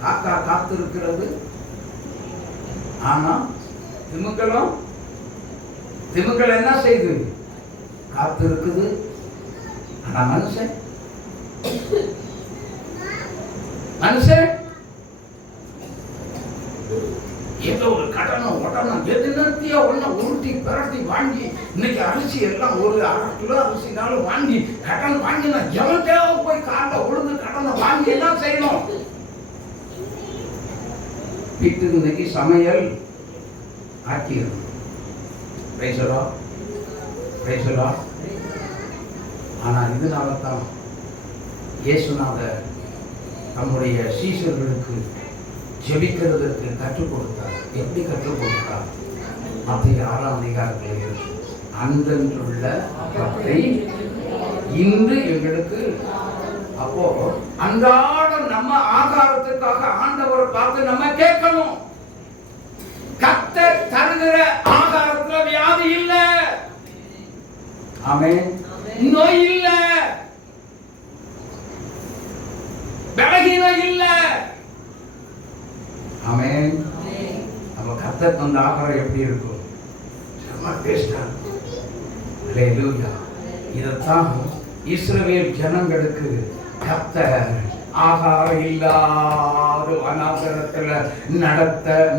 காக்கா காத்திருக்கிறது, ஆனா திமிங்கலம் என்ன செய்து காத்திருக்குது? ஆனா மனுஷன் ஏதோ ஒரு கடனும் உடனும் எது நிறுத்தியா ஒன்ன உருட்டி பிரட்டி வாங்கி இன்னைக்கு அரிசி எல்லாம் ஒரு 1/2 கிலோ அரிசினாலும் வாங்கி கடன் வாங்கினா எவன்கிட்ட போய் காட்ட உழுது கடனை வாங்கி எல்லாம் செய்யணும். வீட்டுக்கு இன்னைக்கு சமையல் ஆக்கிடும். பேசலா. ஆனா இதனால தான் இயேசுநாதர் நம்முடைய சீஷர்களுக்கு ஜெபிக்கிறதற்கு கற்றுக் கொடுத்தார். எப்படி கற்றுக் கொடுத்தார்? மத்திய 6ஆம் அதிகாரத்தில் அன்றன்றுள்ள அப்பத்தை இன்று எங்களுக்கு. அப்போ அன்றாடம் நம்ம ஆகாரத்துக்காக ஆண்டவரை பார்த்து நம்ம கேட்கணும். கர்த்தர் தருகிற ஆகாரத்துல வியாதி இல்ல, ஆமென், நோய் இல்ல, பலகீனம் இல்ல, ஆமென். அப்ப கர்த்தர் தந்த ஆகாரம் எப்படி இருக்கும்? செம்ம டேஸ்டா. ஹல்லேலூயா. இதத்தான் இஸ்ரவேல் ஜனங்களுக்கு கர்த்தர் ஆகாரம் இல்லாத வனாந்தரத்தில்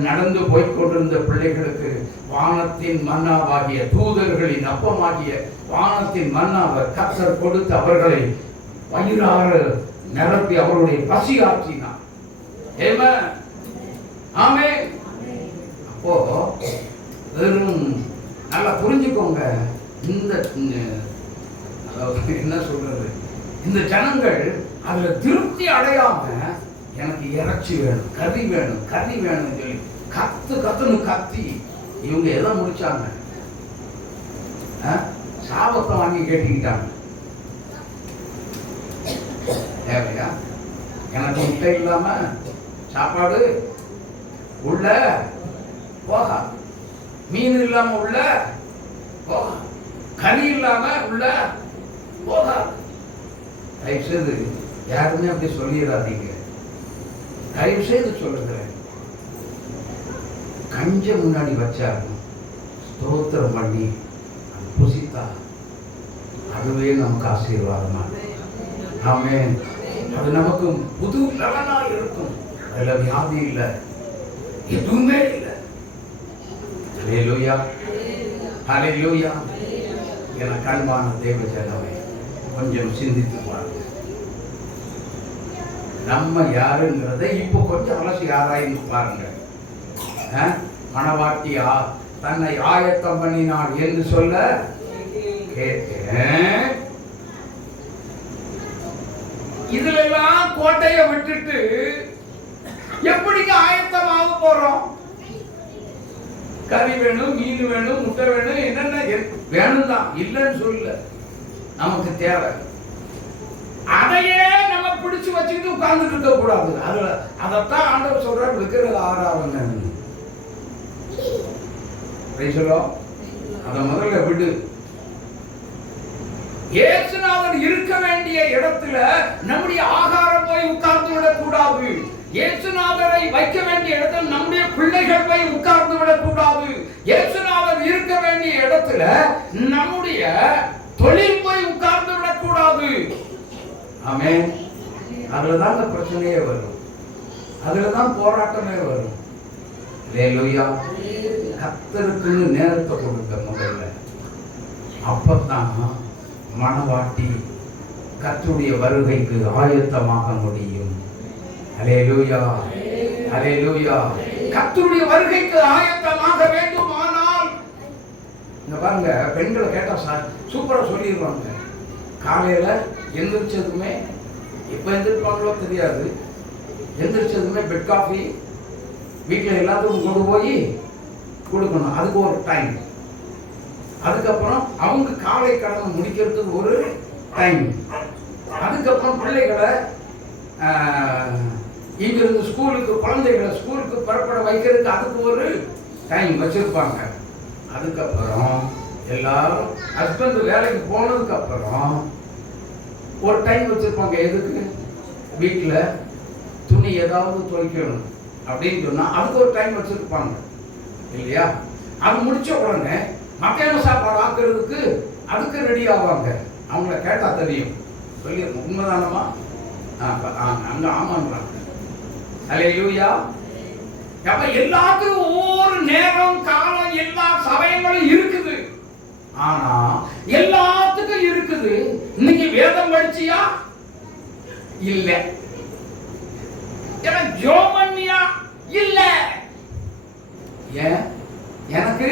நடந்து போய்கொண்டிருந்த பிள்ளைகளுக்கு வானத்தின் மன்னாவாகிய தூதர்களின் அப்பமாகிய வானத்தின் மன்னாவை கர்த்தர் கொடுத்து அவர்களை வயிறாறு நிரப்பி அவருடைய பசி ஆற்றினார். ஆமென். அப்போ வெறும் நல்லா புரிஞ்சுக்கோங்க. இந்த என்ன சொல்றது, இந்த ஜனங்கள் அதுல திருப்தி அடையாம எனக்கு இறைச்சி வேணும், கறி வேணும், கறி வேணும் சொல்லி கத்துன்னு கத்தி இவங்க எதை முடிச்சாங்க? சாபத்தை வாங்கி கேட்டுக்கிட்டாங்க. தேவையா? எனக்கு முட்டை இல்லாம சாப்பாடு உள்ள போகா, மீன் இல்லாம உள்ள போகா, கறி இல்லாம உள்ள போகா. தயவு செய்து யாருமே அப்படி சொல்லிடாதீங்க. தயவு செய்து சொல்லுகிறேன். கஞ்ச முன்னாடி வச்சாரு ஸ்தோத்திரம் பண்ணி புசித்தா அதுவே நமக்கு ஆசீர்வாதமா. ஆமென். அது நமக்கு புது பலனா இருக்கும். அதுல வியாதி இல்லை, எதுவுமே இல்லை. ஹல்லேலூயா, ஹல்லேலூயா. என கண்பான தேவ ஜனமே, கொஞ்சம் சிந்தித்து பாருங்க. நம்ம யாருங்கிறதை இப்போ கொஞ்சம் அலசி ஆராய்ந்து பாருங்க. மணவாட்டியா தன்னை ஆயத்தம் பண்ணினார் என்று சொல்ல கேட்டேன். இதுல எல்லாம் கோட்டையை விட்டுட்டு எப்படிங்க ஆயத்தமாக போறோம்? கறி வேணும், மீன் வேணும், முட்டை வேணும், என்னென்ன வேணும் தான், இல்லைன்னு சொல்ல. நமக்கு தேவை. அதையே நம்ம பிடிச்சு வச்சுக்கிட்டு உட்கார்ந்துட்டு இருக்க கூடாது. அதுல அதைத்தான் ஆண்டவர் சொல்றார், விக்கிரக ஆராதனை. அத முதல்ல விடு. இயேசுநாதர் இருக்க வேண்டிய இடத்துல நம்முடைய ஆகாரம் போய் உட்கார்ந்து விடக்கூடாது. இயேசுநாதரை வைக்க வேண்டிய இடத்துல நம்முடைய பிள்ளைகள் போய் உட்கார்ந்து விடக்கூடாது. இயேசுநாதர் இருக்க வேண்டிய இடத்துல நம்முடைய தொழில் போய் உட்கார்ந்து விடக்கூடாது. ஆமென். அதுலதான் அந்த பிரச்சனையே வரும், அதுலதான் போராட்டமே வரும். ஹல்லேலூயா. கர்த்தருக்குன்னு நேரத்தை கொடுக்க முதல்ல. அப்பதான் மணவாட்டி கர்த்தருடைய வருகைக்கு ஆயத்தமாக முடியும். ஹல்லேலூயா, ஹல்லேலூயா. கர்த்தருடைய வருகைக்கு ஆயத்தமாக வேண்டுமானால் இங்க பாருங்க, பெண்களை கேட்டா சூப்பரா சொல்லிடுவாங்க. காலையில எந்திரிச்சதுமே, எப்ப எந்திரிப்பாங்களோ தெரியாது, எந்திரிச்சதுமே பெட் காஃபி வீட்டில் எல்லாத்துக்கும் கொண்டு போய் கொடுக்கணும். அதுக்கு ஒரு டைம். அதுக்கப்புறம் அவங்க காலை கடனை முடிக்கிறதுக்கு ஒரு டைம். அதுக்கப்புறம் பிள்ளைகளை இங்கிருந்து ஸ்கூலுக்கு, குழந்தைகளை ஸ்கூலுக்கு புறப்பட வைக்கிறதுக்கு அதுக்கு ஒரு டைம் வச்சிருப்பாங்க. அதுக்கப்புறம் எல்லாரும் ஹஸ்பண்ட் வேலைக்கு போனதுக்கு அப்புறம் ஒரு டைம் வச்சிருப்பாங்க. எதுக்கு? வீட்டில் துணி ஏதாவது துவைக்கணும் அப்படின்னு சொன்னா அதுக்கு ஒரு டைம் வச்சிருப்பாங்க இல்லையா? அது முடிச்ச உடனே மத்தியான சாப்பாடு ஆக்குறதுக்கு அதுக்கு ரெடி ஆவாங்க. அவங்கள கேட்டா தெரியும், சொல்லிருக்கோம். உண்மைதானமா? அங்க ஆமாங்கிறாங்க. ஹல்லேலூயா. அப்ப எல்லாத்துக்கும் ஆனா எல்லாத்துக்கும் இருக்குது. இன்னைக்கு வேதம் படிச்சியா? இல்ல. ஜோமன்யா இல்ல. ஏன்? எனக்கு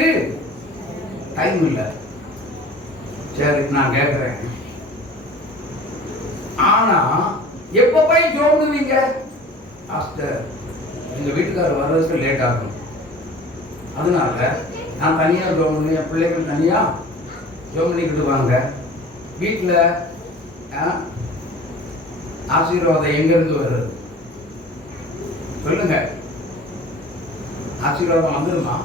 டைம் இல்ல. சரி, நான் கேட்கிறேன். ஆனா எப்ப போய் ஜோமுவீங்க? பாஸ்டர், எங்க வீட்டுக்காரர் வர்றதுக்கு லேட் ஆகும், அதனால நான் தனியா ஜோம், என் பிள்ளைகள் தனியா ஜோம் பண்ணிக்கிடுவாங்க. வீட்டில் ஆசீர்வாதம் எங்கிருந்து வருது சொல்லுங்க? ஆசீர்வாதம் வந்துருமா?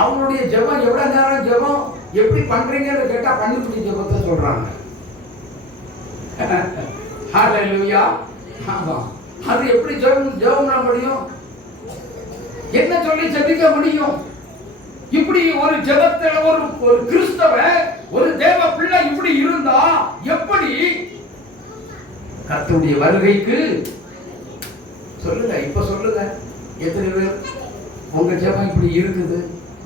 அவங்களுடைய ஜெபம் எவ்வளவு நேரம் ஜெபம் எப்படி பண்றீங்கன்னு கேட்டா பண்ணிப்பிடி ஜெபத்தை சொல்றாங்க. ஹல்லேலூயா. ஆமா, அது எப்படி ஜெபம் பண்ண முடியும்? என்ன சொல்லி ஜெபிக்க முடியும்? இப்படி ஒரு ஜெபத்துல ஒரு கிறிஸ்தவ, ஒரு தேவ பிள்ளை இப்படி இருந்தா எப்படி கர்த்தருடைய வருகைக்கு? சொல்லுங்க, இப்ப சொல்லுங்க, எத்தனை பேர் உங்க ஜெபம் இப்படி இருக்குது?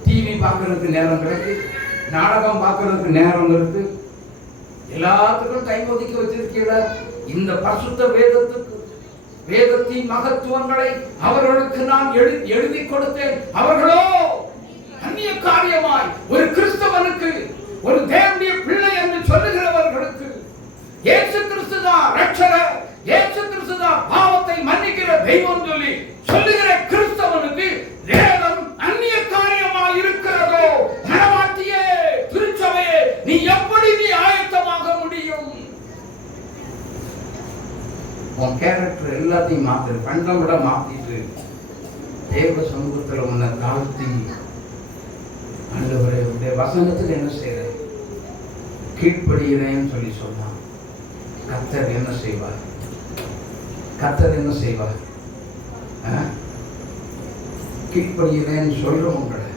டிவி பார்க்கறதுக்கு நேரம் கிடைக்கு, நாடகம் பார்க்கறதுக்கு நேரம் இருக்கு, எல்லாத்துக்கும் டைம் ஒதுக்கி வச்சிருக்கீங்க. இந்த பரிசுத்த வேதத்தின் மகத்துவங்களை அவர்களுக்கு நான் எழுதி கொடுத்தேன். அவர்களோ அந்நிய காரியமாய் ஒரு கிறிஸ்தவனுக்கு, ஒரு தேவனுடைய பிள்ளை என்று சொல்லுகிறவர்களுக்கு இயேசு கிறிஸ்து தான் ரட்சகர், இயேசு கிறிஸ்து தான் பாவத்தை மன்னிக்கிற தெய்வம் சொல்லி சொல்லுகிற கிறிஸ்தவனுக்கு வேதம் அந்நிய காரியமாய் இருக்கிறதோ? மனவாட்டியே, திருச்சபையே, நீ எப்படி ஆயத்தமாக முடியும்? உன் கேரக்டர் எல்லாத்தையும் மாத்து, பண்டம் விட மாத்திட்டு தேவ சமூகத்தில் உன்னை தாழ்த்தி, ஆண்டவரே உடைய வசனத்துக்கு என்ன செய்யற, கீழ்ப்படுகிறேன்னு சொல்லி சொன்னான். கர்த்தர் என்ன செய்வார்? கர்த்தர் என்ன செய்வார்? கீழ்ப்படுகிறேன்னு சொல்றவங்களை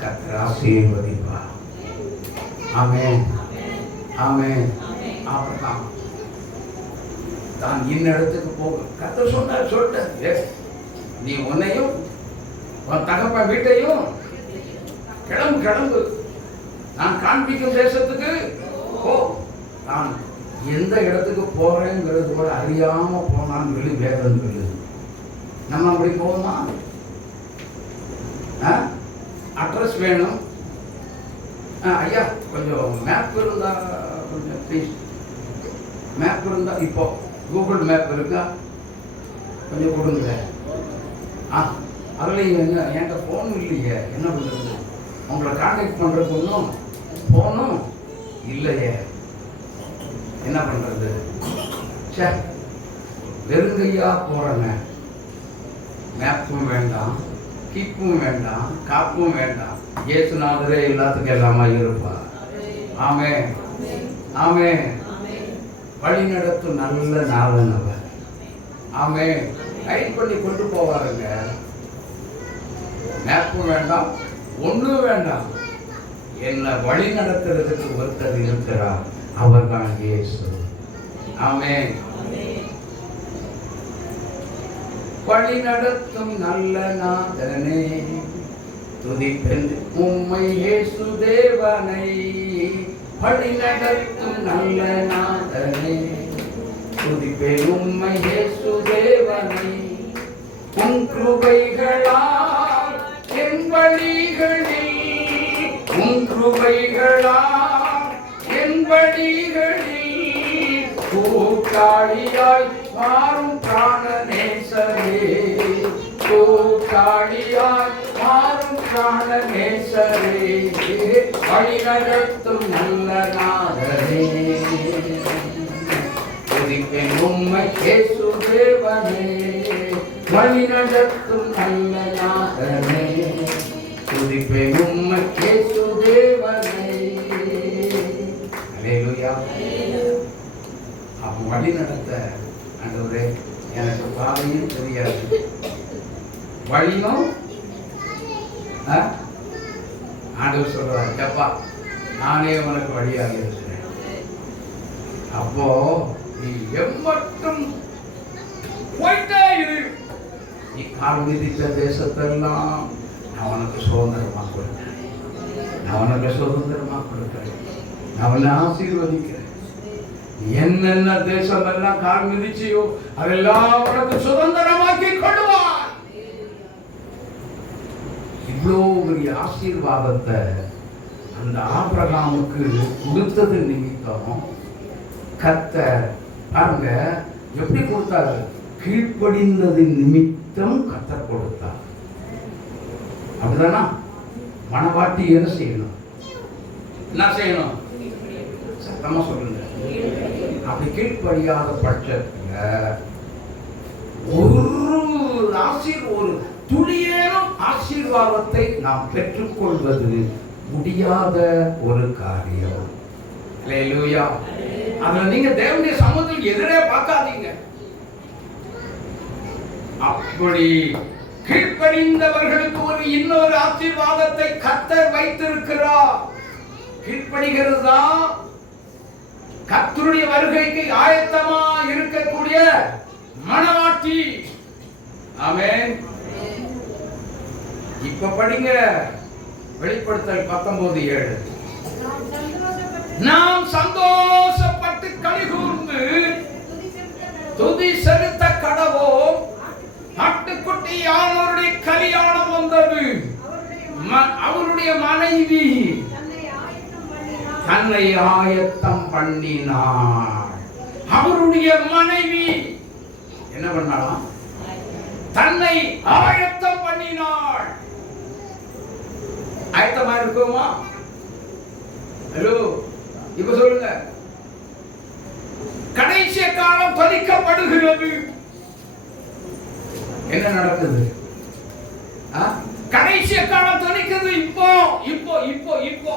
கர்த்தர் ஆசீர்வதிப்பார். ஆமென், ஆமென். அப்படிதான் தான் இன்னிடத்துக்கு போகும். கர்த்தர் சொன்னார், சொல்லிட்டார், நீ உன்னையும் உன் தகப்பன் வீட்டையும் கிளம்பு, நான் காண்பிக்கும் தேசத்துக்கு போ. நான் எந்த இடத்துக்கு போறேங்கிறது கூட அறியாம போனான்னு சொல்லி வேதம் சொல்லுது. நம்ம அப்படி போவோமா? அட்ரஸ் வேணும். ஐயா, கொஞ்சம் மேப் இருந்தா, கொஞ்சம் ப்ளீஸ் மேப் இருந்தா, இப்போ கூகுள் மேப் இருக்கா, கொஞ்சம் கொடுங்க. அதில் என்கிட்ட ஃபோன் இல்லையே, என்ன பண்ணுறது? உங்களை கான்டாக்ட் பண்ணுறதுக்கு ஒன்றும் ஃபோனும் இல்லையே, என்ன பண்ணுறது? சே, வெறுங்கையா போகிறேங்க. மேப்பும் வேண்டாம், கீப்பும் வேண்டாம், காப்பும் வேண்டாம். இயேசுநாதரே எல்லாத்துக்கும் எல்லாமா இருப்பார். ஆமென், ஆமென். வழி நடத்தும் நல்ல நாளனவர். ஆமென். கைட் பண்ணி கொண்டு போவாருங்க. மேப்பும் வேண்டாம், ஒன்றும் வேண்டாம். என்ன வழி நடத்துறதுக்கு ஒருத்தர் இருக்கிறார், அவர் தான் இயேசு. ஆமென். வழி நடத்தும் நல்ல நாதனே, துதிப்பேன் உம்மை இயேசு தேவனை. வழி நடத்தும் நல்ல நாதனே, துதிப்பேன் உம்மை இயேசு தேவனை. உன் கிருபைகளால் என் வழிகளில், உன் கிருபைகளால் என் வழிகளில் கூட்டாளியாய் மாறும் பிராணநேசரே, கூட்டாளியாய் மாறும் பிராணநேசரே. வழி நடத்தும் நல்ல நாதனே, துதிப்பேன் உம்மை இயேசு தேவனே. வழி நடத்தும் நல்ல நாதனே, துதிப்பேன் உம்மை இயேசு தேவனே. அல்லேலூயா. அவன் வழி நடத்த, ஆண்டவரே எனக்கு பாதையும் தெரியாது, வழியும் ஆண்டவர் சொல்றார், கேப்பா நானே உனக்கு வழியாக இருக்கிறேன். அப்போ நீ எம்மட்டும் போயிட்டே இரு. நீ கால் மிதித்த தேசத்தெல்லாம் நான் உனக்கு சுதந்திரமா கொடுத்தேன். நான் உனக்கு சுதந்திரமா கொடுக்கிறேன், நான் உன்னை ஆசீர்வதிக்கிறேன். என்னென்ன தேசம் எல்லாம் கால் மிதிச்சியோ அதெல்லாம் உனக்கு சுதந்திரமாக்கி கொள்வார். இவ்வளோ பெரிய ஆசீர்வாதத்தை அந்த ஆபிரகாமுக்கு கொடுத்தது நிமித்தம் கர்த்தர் பாருங்க எப்படி கொடுத்தாரு, கீழ்ப்படிந்தது நிமித்தம் கர்த்தர் கொடுத்தார். அப்படிதானா? மனவாட்டி என்ன செய்யணும்? என்ன செய்யணும்? சத்தமா சொல்லுங்க. அப்படி கீழ்ப்படியாத பட்சத்துல ஒரு துளியேனும் ஆசீர்வாதத்தை நாம் பெற்றுக்கொள்வது முடியாத ஒரு காரியம். அல்லேலூயா. அதுல நீங்க தேவனுடைய சமூகத்தில் எதிரே பார்க்காதீங்க. அப்படி கீழ்ப்படிந்தவர்களுக்கு ஒரு இன்னொரு ஆசீர்வாதத்தை கர்த்தர் வைத்திருக்கிறார். கீழ்ப்படிகிறது தான் கர்த்தருடைய வருகைக்கு ஆயத்தமா இருக்கக்கூடிய மனவாட்டி. ஆமென். இப்ப படிங்க வெளிப்படுத்தல் 19:7. நாம் சந்தோஷப்பட்டு களிகூர்ந்து துதி செலுத்த கடவோம், ஆட்டுக்குட்டி யானோருடைய கல்யாணம் வந்தது, அவருடைய மனைவி தன்னை ஆயத்தம் பண்ணினார். அவருடைய மனைவி என்ன பண்ணாலாம்? தன்னை ஆயத்தம் பண்ணினாள். ஆயத்தமா இருக்குமா? ஹலோ, இப்ப சொல்லுங்க. கடைசி காலம் பதிக்கப்படுகிறது. என்ன நடக்குது? கடைசி காலம் தணிக்குது. இப்போ இப்போ இப்போ இப்போ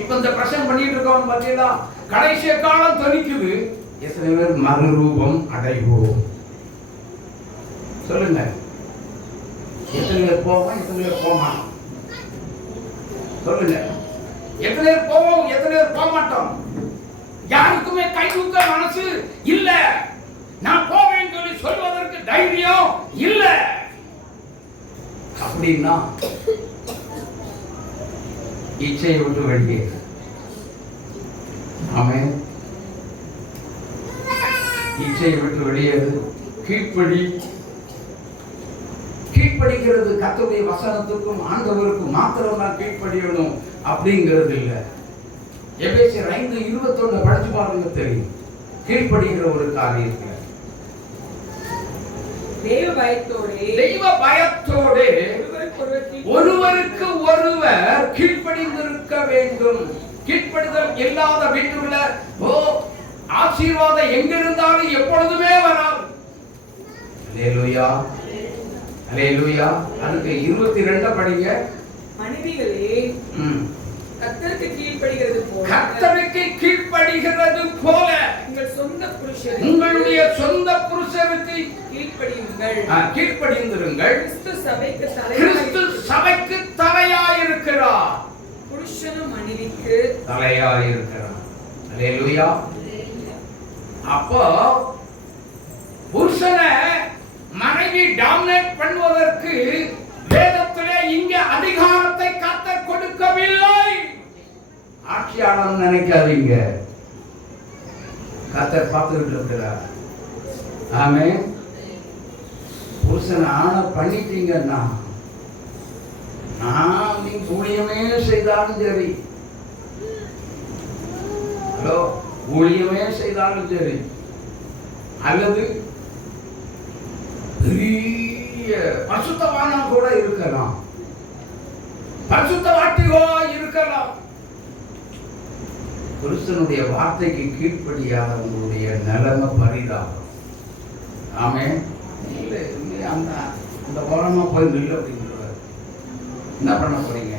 இப்ப இந்த பிரச்சனை பண்ணிட்டு இருக்கோம் பாத்தீங்களா? கடைசி காலம் தணிக்குது. எத்தனை பேர் மறுரூபம் அடைவோம்? சொல்லுங்க. எத்தனை பேர் போவோம், எத்தனை பேர் போமாட்டோம்? சொல்லுங்க. எத்தனை பேர் போவோம், எத்தனை பேர் போக மாட்டோம்? யாருக்குமே கை தூக்க மனசு இல்ல. நான் போவேன் சொல்லி சொல்வதற்கு தைரியம் இல்ல. அப்படின்னா இச்சையை விட்டு வெளியே. ஆமென். இச்சையை விட்டு வெளியேறு. கீழ்ப்படி. கீழ்ப்படிக்கிறது கர்த்தருடைய வசனத்துக்கும் ஆண்டவருக்கும் மாத்திரம் தான் கீழ்ப்படியணும் அப்படிங்கிறது இல்லை. எபேசியர் 5:21 படிச்சு பாருங்க, தெரியும். கீழ்ப்படிக்கிற ஒரு காரியம் தெய்வ பயத்தோடு ஒருவருக்கு ஒருவர் கீழ்ப்படிந்திருக்க வேண்டும். கீழ்ப்படிதல் இல்லாத வீட்டுல ஆசீர்வாதம் எங்க இருந்தாலும் எப்பொழுதுமே வராது. அல்லேலூயா, அல்லேலூயா. அதுக்கு 22 படிங்க. மனைவிகளே, கர்த்தருக்கு கீழ்ப்படிகிறது போல, கர்த்தருக்கு கீழ்ப்படிகிறது போல உங்களுடைய சொந்த புருஷருக்கு கீழ்ப்படியுங்கள். கீழ்ப்படிந்திருங்கள். கிறிஸ்து சபைக்கு தலையாயிருக்கிறார். புருஷனும் மனைவிக்கு தலையாயிருக்கிறார். அல்லேலூயா. அப்போ புருஷனை மனைவி டாமினேட் பண்ணுவதற்கு வேதத்திலே இங்க அதிகாரத்தை கர்த்தர் கொடுக்கவில்லை. ஆட்சியாளர் நினைக்காதீங்க, கர்த்தர் பார்த்துக்கிட்டு இருக்கிறார். ஆமென். புருஷனை ஆணை பண்ணிட்டீங்கன்னா நான் நீ ஊழியமே செய்தாலும் சரி, ஹலோ, ஊழியமே செய்தாலும் சரி, அல்லது பெரிய பரிசுத்தவானா கூட இருக்கலாம், பரிசுத்தவாட்டியோ இருக்கலாம், புருஷனுடைய வார்த்தைக்கு கீழ்ப்படியாத உங்களுடைய நிலைமை பரிதாபம். ஆமென். இல்லை அந்த ஓரமா போய் நில்லு அப்படிங்கிறவர் என்ன பண்ண போறீங்க?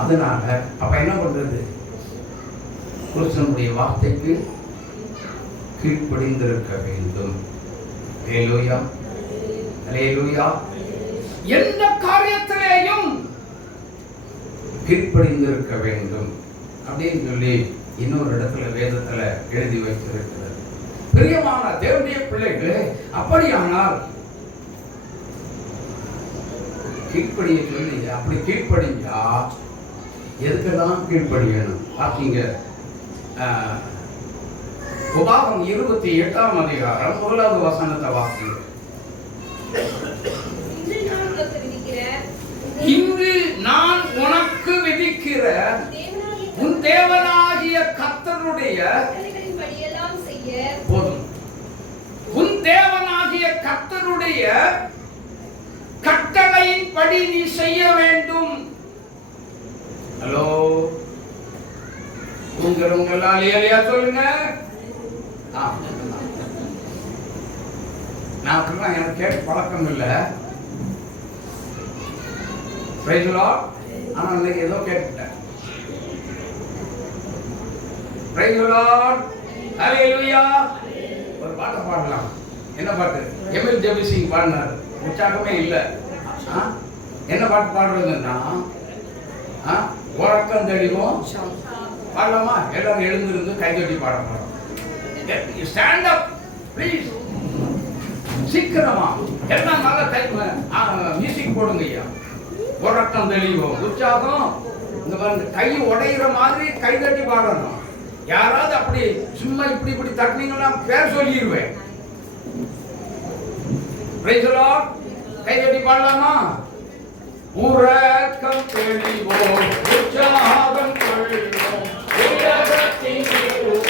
அதனால அப்ப என்ன பண்றது? புருஷனுடைய வார்த்தைக்கு கீழ்ப்படிந்திருக்க வேண்டும். அல்லேலூயா, அல்லேலூயா. எந்த காரியத்திலேயும் கீழ்ப்படிந்திருக்க வேண்டும் அப்படின்னு சொல்லி இன்னொரு இடத்துல வேதத்துல எழுதி வைத்திருக்கிறது. பிரியமான தேவனுடைய பிள்ளைகளே, அப்படியானால் கீழ்ப்படிய சொல்லி அப்படி கீழ்ப்படிஞ்சா எதுக்கெல்லாம் கீழ்ப்படியணும் பார்த்தீங்க. உபாகம் 28ஆம் அதிகாரம் 1வது வசனத்தை வாசிங்க. இன்று நான் உனக்கு விதிக்கிற உன் தேவனாகிய கர்த்தருடைய போதும் உன் தேவனாகிய கர்த்தருடைய கட்டளையின்படி நீ செய்ய வேண்டும். ஹலோ, உங்களெல்லாம் ஏலியா சொல்லுங்க. நான் சொல்றேன், எனக்கு கேட்டு பழக்கம் இல்லை. ஆனா இன்னைக்கு ஏதோ கேட்டுட்டேன். ஒரு பாட்டை பாடலாம். என்ன பாட்டு? எம்எல் ஜெபி சிங் பாடினார். உற்சாகமே இல்லை. என்ன பாட்டு பாடுறதுன்னா உறக்கம் தெளிவும் பாடலாமா? எல்லாரும் எழுந்திருந்து கைதட்டி பாட போறோம். Stand up please. சீக்கிரமா எல்லாம் நல்ல கை மியூசிக் போடுங்க ஐயா. உறக்கம் தெளிவும் உற்சாகம். இந்த பாருங்க, கை உடையிற மாதிரி கைதட்டி பாடணும். யாராவது அப்படி சும்மா இப்படி இப்படி தட்டினீங்கன்னா பேர் சொல்லிடுவேன். கைதட்டி பாடலாமா? உறக்கம் தெளிவோம் உற்சாகம் கொள்வோம் உலகத்தின்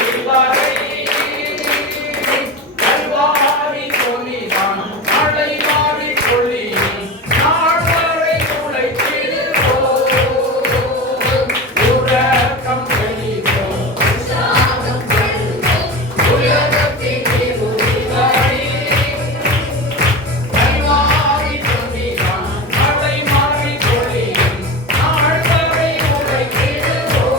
இருவரை கல்வாரி பொலிவான் மழை மாறி பொழியும் நாள்வரை உழைத்திடுவோம். உறக்கம் தெளிவோம் உற்சாகம் கொள்வோம் உலகத்தின் இருவரை கல்வாரி பொலிவான் மழை மாறி பொழியும் நாள்வரை உழைத்திடுவோம்.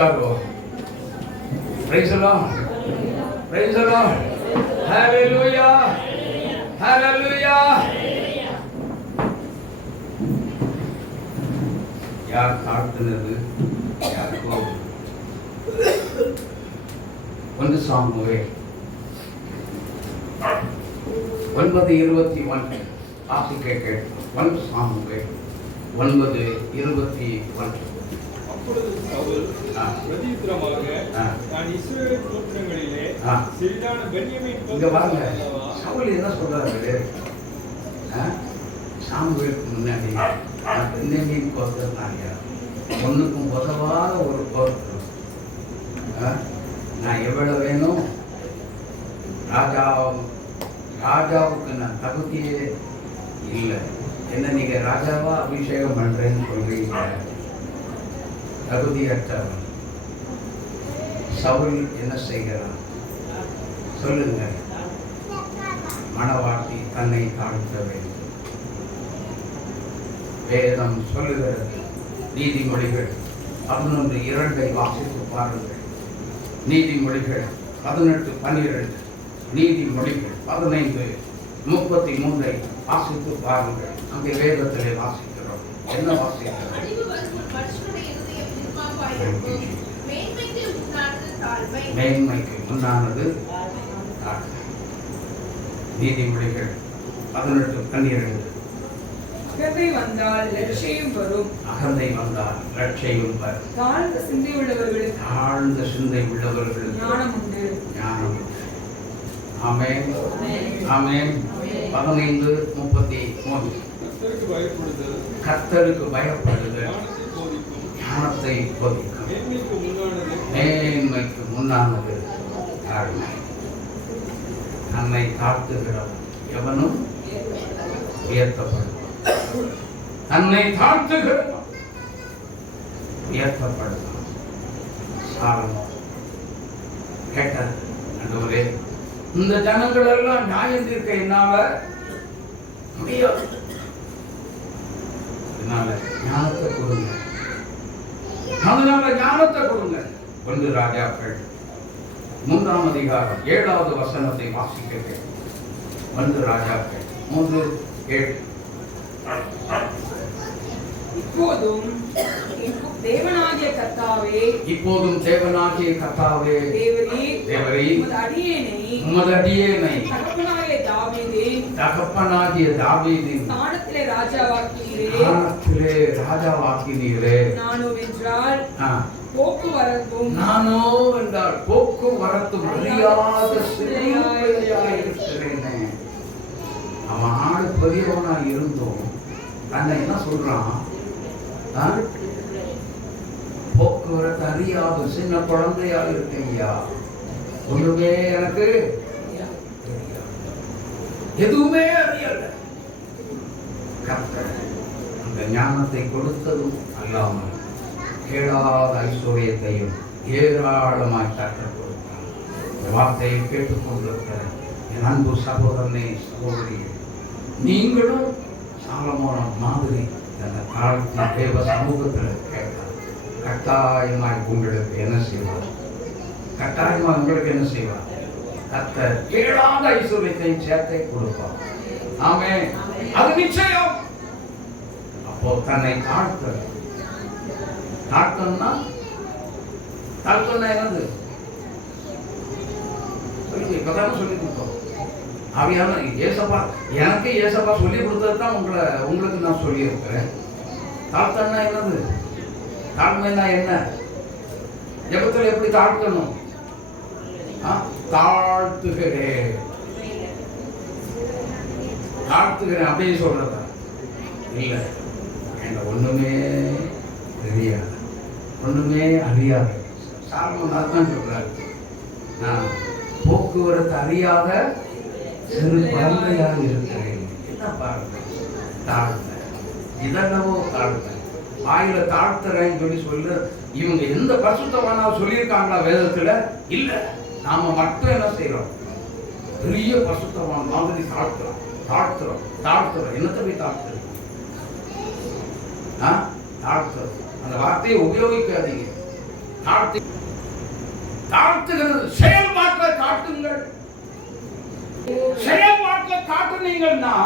உட்காருவோம். Praise the Lord. Praise the Lord. Hallelujah. Hallelujah. யார் தாழ்த்தினது? யாருக்கோ 1 சாமுவேல் 9:21 வாசிக்க கேட்கும். 1 சாமுவேல் 9:21. அப்பொழுது சவுல் பிரதியுத்தரமாக, நான் இஸ்ரவேல் கோத்திரங்களிலே சிறிதான பென்யமீன் இங்க வாங்க. சவுல் என்ன சொல்றாரு? சாமுவேலுக்கு முன்னாடி நான் பென்யமீன் கோத்திரனாங்க, ஒண்ணுக்கும் உதவாத ஒரு கோத்திரம். நான் எவ்வளவு வேணும், ராஜாவுக்கு நான் தகுதியே இல்லை. என்ன நீங்க ராஜாவா அபிஷேகம் பண்றேன்னு சொல்றீங்க? தகுதியற்றவன். சவுல் என்ன செய்கிறான் சொல்லுங்க? மணவாட்டி தன்னை தாழ்த்த வேண்டும். வேதம் சொல்லுகிறது. நீதிமொழிகள் 11:2 வாசித்து பாருங்கள். நீதிமொழிகள் 18:12, நீதிமொழிகள் 15:33 வாசித்து பாருங்கள். அங்கே வேதத்திலே வாசிக்கிறோம். என்ன வாசிக்கிறோம்? மேன்மைக்கு முன்னானது தாழ்மை. நீதிமொழிகள் 18:12. அகந்தை வந்தால் லட்சியம் வரும். அகந்தை வந்தால் லட்சியம் வரும். தாழ்ந்த சிந்தை உள்ளவர்களுக்கு ஞானம் உண்டு. ஞானம் உண்டு. ஆமென். ஆமென். 15:33. கர்த்தருக்கு பயப்படுதல் ஞானத்தை போதிக்கும். மேன்மைக்கு முன்னானது தாழ்மை. தன்னை தாழ்த்துகிறவன் எவனும் உயர்த்தப்படும். தன்னை தாழ்த்துகிறவன் உயர்த்தப்படுவான். சாலமோன் கேட்டார், ஆண்டவரே, இந்த ஜனங்கள் எல்லாம் நியாயம் தீர்க்க என்னால முடியாது. அதனால ஞானத்தை கொடுங்க. அதனால ஞானத்தை கொடுங்க. 1 ராஜாக்கள் 3ஆம் அதிகாரம் 7வது வசனத்தை வாசிக்க கேட்கும். 1 ராஜாக்கள் 3:7. இப்போதும் தேவனாகிய கர்த்தாவே, தேவரீர் உமது அடியேனை தகப்பனாகிய தாவீதின் ஸ்தானத்திலே ராஜாவாக்கினீரே. நானோ என்றால் போக்குவரத்தும் அறியாத சிறுமையாயிருக்கிறேனே. அவன் ஆடு பெரியவனா இருந்தோம் அண்ணன் என்ன சொல்றான்? போக்குவரத்து அறியாத சின்ன குழந்தையா இருக்கையா, ஒண்ணுமே எனக்கு எதுவுமே அறியல. கர்த்தர் அந்த ஞானத்தை கொடுத்ததும் அல்லாமல் கேளாத ஐஸ்வர்யத்தையும் ஏராளமாய் கற்றுக் கொடுத்தார். இந்த வார்த்தையை கேட்டுக்கொண்டிருக்கிற என் அன்பு சகோதரனே, சகோதரியே, நீங்களும் சாலமோன மாதிரி அந்த காலத்தில் தேவ சமூகத்தில் கேட்டார். கட்டாயமாய் உங்களுக்கு என்ன செய்வார்? கட்டாயமாக உங்களுக்கு என்ன செய்வார்? கர்த்தர் கேளாத ஐஸ்வர்யத்தையும் சேர்த்தே கொடுப்பார். ஆமென். அது நிச்சயம். அப்போ தன்னை தாழ்த்தம்னா என்னது? இப்பதான் சொல்லி கொடுத்தோம். அவையான ஏசப்பா, எனக்கு ஏசப்பா சொல்லி கொடுத்தது தான் உங்களுக்கு நான் சொல்லி இருக்கிறேன். தாழ்த்தம்னா என்னது? தாழ்மைன்னா என்ன? ஜெபத்தில் எப்படி தாழ்த்தணும்? தாழ்த்துகிறேன் அப்படின்னு சொல்றதா? இல்ல, என்ன ஒண்ணுமே தெரியாது, ஒண்ணுமே அறியாது. சாலமோன் அதான் சொல்றாரு, நான் போக்குவரத்து அறியாத சிறு குழந்தையாக இருக்கிறேன். என்ன பாருங்க, தாழ்த்த இதென்னவோ தாழ்த்த வாயில தாழ்த்துறேன்னு சொல்லி இவங்க எந்த பரிசுத்தமான சொல்லியிருக்காங்களா வேதத்துல? இல்ல, நாம மட்டும் என்ன செய்யறோம்? பெரிய பரிசுத்தமான மாதிரி தாழ்த்துறோம். என்னத்தை போய் தாழ்த்துறோம்? தாழ்த்துறோம் அந்த வார்த்தையை உபயோகிக்காதீங்க. தாழ்த்துகிறது. செயல்பாட்டை காட்டுங்கள். செயல்பாட்டை காட்டுனீங்கன்னா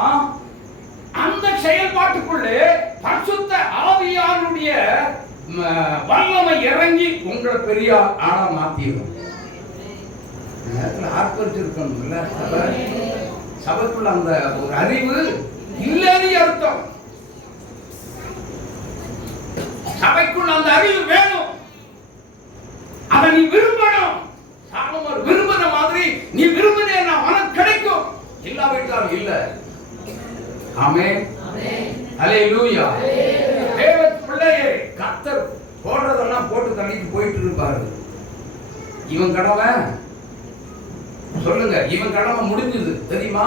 அந்த செயல்பாட்டுக்குள்ளே பரிசுத்த ஆவியாருடைய வல்லமை இறங்கி உங்களை பெரிய ஆளா மாத்திடும். ஆர்ப்பரிச்சிருக்கணும்ல சபைக்குள்ள அந்த ஒரு அறிவு இல்லைன்னு அர்த்தம். சபைக்குள்ள அந்த அறிவு வேணும். அதை நீ விரும்பணும். சாலமோன் விரும்புற மாதிரி நீ விரும்பினா உனக்கு கிடைக்கும். இல்லாவிட்டால் இல்ல. ஆமென். ஹல்லேலூயா. தேவ பிள்ளையே, கர்த்தர் போடுறதெல்லாம் போட்டு தள்ளிட்டு போயிட்டு இருப்பாரு. இவன் கடமை சொல்லுங்க, இவன் கடமை முடிஞ்சது தெரியுமா?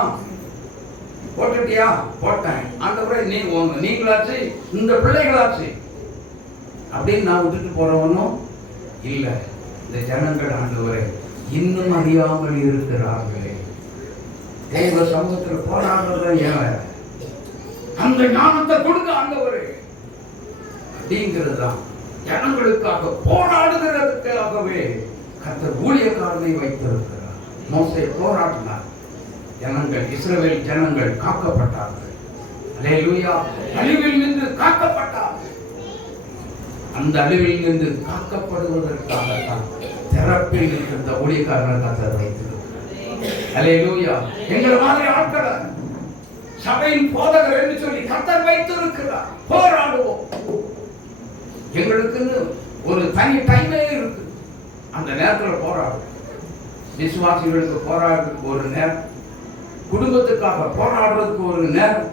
போட்டுட்டியா? போட்டேன். ஆண்டவரே நீங்களாச்சு இந்த பிள்ளைகளாச்சு அப்படின்னு நான் விட்டுட்டு போறவனும் இல்ல. இந்த ஜனங்கள் ஆண்டவரே இன்னும் அறியாமல் இருக்கிறார்களே. தேவ சமூகத்தில் போராடுறத ஏன் அந்த ஞானத்தை கொடுங்க ஆண்டவரே அப்படிங்கிறது தான். ஜனங்களுக்காக போராடுகிறதுக்காகவே கர்த்தர் ஊழியக்காரனை வைத்திருக்கிறார். மோசே போராடினார். ஜனங்கள், இஸ்ரவேல் ஜனங்கள் காக்கப்பட்டார்கள். அல்லேலூயா. அழிவில் நின்று காக்கப்பட்டார்கள். அந்த அழிவில் நின்று காக்கப்படுவதற்காகத்தான் திறப்பில் இருந்த ஊழியக்காரனை கர்த்தர் வைத்திருக்கிறார். அல்லேலூயா. எங்கள் மாதிரி ஆட்களை சபையின் போதகர் என்று சொல்லி கர்த்தர் வைத்திருக்கிறார். போராடுவோம். எங்களுக்குன்னு ஒரு தனி டைமே இருக்கு. அந்த நேரத்தில் போராடும். விசுவாசிகளுக்கு போராடுறதுக்கு ஒரு நேரம், குடும்பத்துக்காக போராடுறதுக்கு ஒரு நேரம்,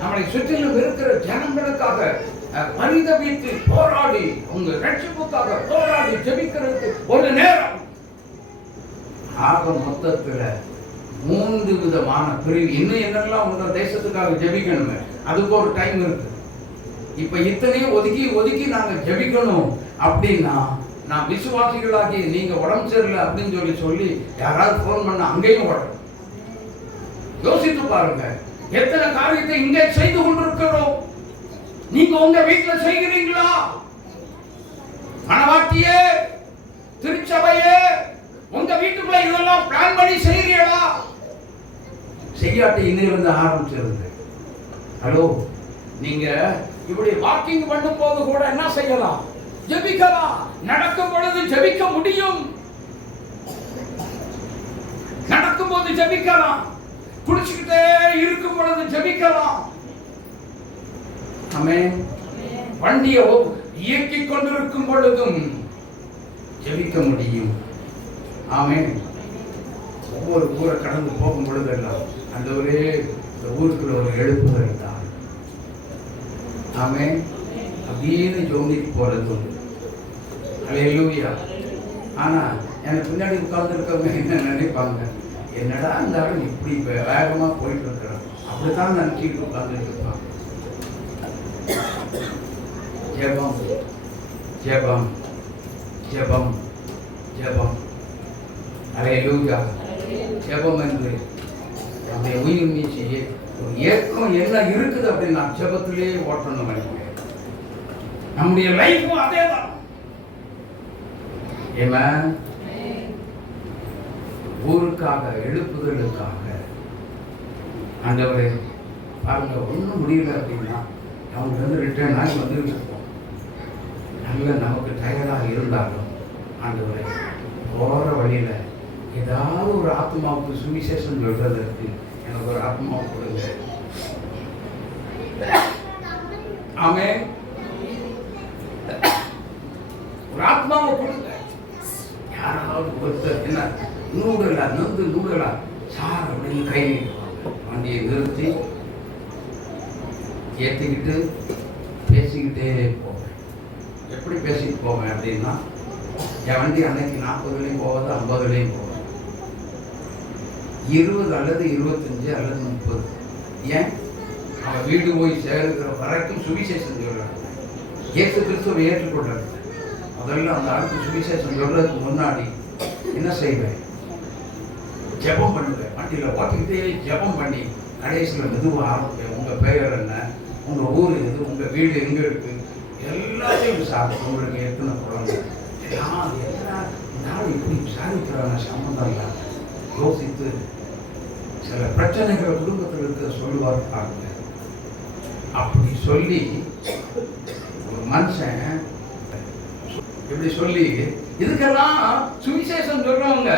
நம்மளை சுற்றிலும் இருக்கிற ஜனங்களுக்காக பரிதபித்து போராடி உங்க ரட்சிப்புக்காக போராடி ஜெபிக்கிறதுக்கு ஒரு நேரம். ஆக மொத்தத்துல 3 விதமான பிரிவு. இன்னும் என்னெல்லாம் உங்க தேசத்துக்காக ஜெபிக்கணுமே, அதுக்கு ஒரு டைம் இருக்கு. இப்ப இத்தனையும் ஒதுக்கி ஒதுக்கி நாங்க ஜெபிக்கணும் அப்படின்னா, நான் விசுவாசிகளாகி நீங்க உடம்பு சரியில்லை அப்படின்னு சொல்லி யாராவது போன் பண்ண அங்கேயும் ஓடும். யோசித்து பாருங்க, எத்தனை காரியத்தை இங்கே செய்து கொண்டிருக்கிறோம். நீங்க உங்க வீட்டுல செய்கிறீங்களா? மனவாட்டியே, திருச்சபையே, உங்க வீட்டுக்குள்ள இதெல்லாம் பிளான் பண்ணி செய்கிறீங்களா? செய்யாட்டி இன்னிலிருந்து ஆரம்பிச்சிருங்க. ஹலோ, நீங்க இப்படி வாக்கிங் பண்ணும் போது கூட என்ன செய்யலாம்? ஜெபிக்கலாம். நடக்கும் பொழுது ஜெபிக்க முடியும். நடக்கும் போது ஜெபிக்கலாம். குடிச்சுக்கிட்டே இருக்கும் பொழுது ஜெபிக்கலாம். ஆமென். வண்டியை இயக்கிக் கொண்டிருக்கும் பொழுதும் ஜெபிக்க முடியும். ஆமென். ஒவ்வொரு ஊரை கடந்து போகும் பொழுதெல்லாம் அந்த ஒரே ஊருக்குள்ள ஒரு எழுப்புதல் தான். ஆமென். அப்படின்னு ஜோதிக்கு போறது. அல்லேலூயா. ஆனா எனக்கு பின்னாடி உட்கார்ந்து இருக்கவங்க என்ன நினைப்பாங்க? என்னடா அந்த ஆள் இப்படி வேகமா போயிட்டு இருக்கிறான், அப்படித்தான் நினைச்சிட்டு உட்கார்ந்து இருப்பான். ஜெபம் ஜெபம் ஜெபம் ஜெபம். அல்லேலூயா. ஜெபம் என்று நம்முடைய உயிர் மீட்சியே ஒரு ஏக்கம் என்ன இருக்குது அப்படின்னு நான் ஜெபத்திலேயே ஓட்டணும் நினைக்கிறேன். நம்முடைய லைஃபும் அதே தான். ஊருக்காக, எழுப்புதலுக்காக ஆண்டவரே பாருங்க, ஒன்றும் முடியல அப்படின்னா அவங்க வந்து ரிட்டர்ன் ஆகி வந்துட்டு இருப்போம். நல்ல நமக்கு டயர்டாக இருந்தாலும் ஆண்டவரே போகிற வழியில் ஏதாவது ஒரு ஆத்மாவுக்கு சுவிசேஷம் சொல்றதற்கு எனக்கு ஒரு ஆத்மாவை கொடுங்க. ஆமென். ஒரு ஆத்மாவை கொடுங்க. யாராவது ஒருத்தர் என்ன நூடலா நொந்து நூடலா சார் அப்படின்னு கை நீட்டுவாங்க. வண்டியை நிறுத்தி ஏற்றிக்கிட்டு பேசிக்கிட்டே போவேன். எப்படி பேசிட்டு போவேன் அப்படின்னா, என் வண்டி அன்னைக்கு 40லையும் போகாது, 50லையும் போவேன். 20 அல்லது 25 அல்லது 30. ஏன்? அவன் வீடு போய் சேர்க்கிற வரைக்கும் சுவிசேஷம் சொல்றாங்க. இயேசு கிறிஸ்துவை ஏற்றுக்கொள்றாங்க. முதல்ல அந்த ஆளுக்கு சுவிசேஷம் சொல்றதுக்கு முன்னாடி என்ன செய்வேன்? ஜெபம் பண்ணுவேன். வண்டியில் ஓட்டிக்கிட்டே ஜெபம் பண்ணி கடைசியில் மெதுவாக ஆரம்பிப்பேன். உங்கள் பெயர் என்ன, உங்கள் ஊர் எது, உங்கள் வீடு எங்கே இருக்கு, எல்லாத்தையும் விசாரிச்சு உங்களுக்கு எத்தனை குழந்தை எல்லாம் இப்படி விசாரிக்கிறாங்க சம்பந்தம் இல்லை யோசித்து சில பிரச்சனைகளை குடும்பத்தில் இருக்க சொல்லுவார் பாருங்க. அப்படி சொல்லி ஒரு மனுஷன் இப்படி சொல்லி இதுக்கெல்லாம் சுவிசேஷம் சொல்றவங்க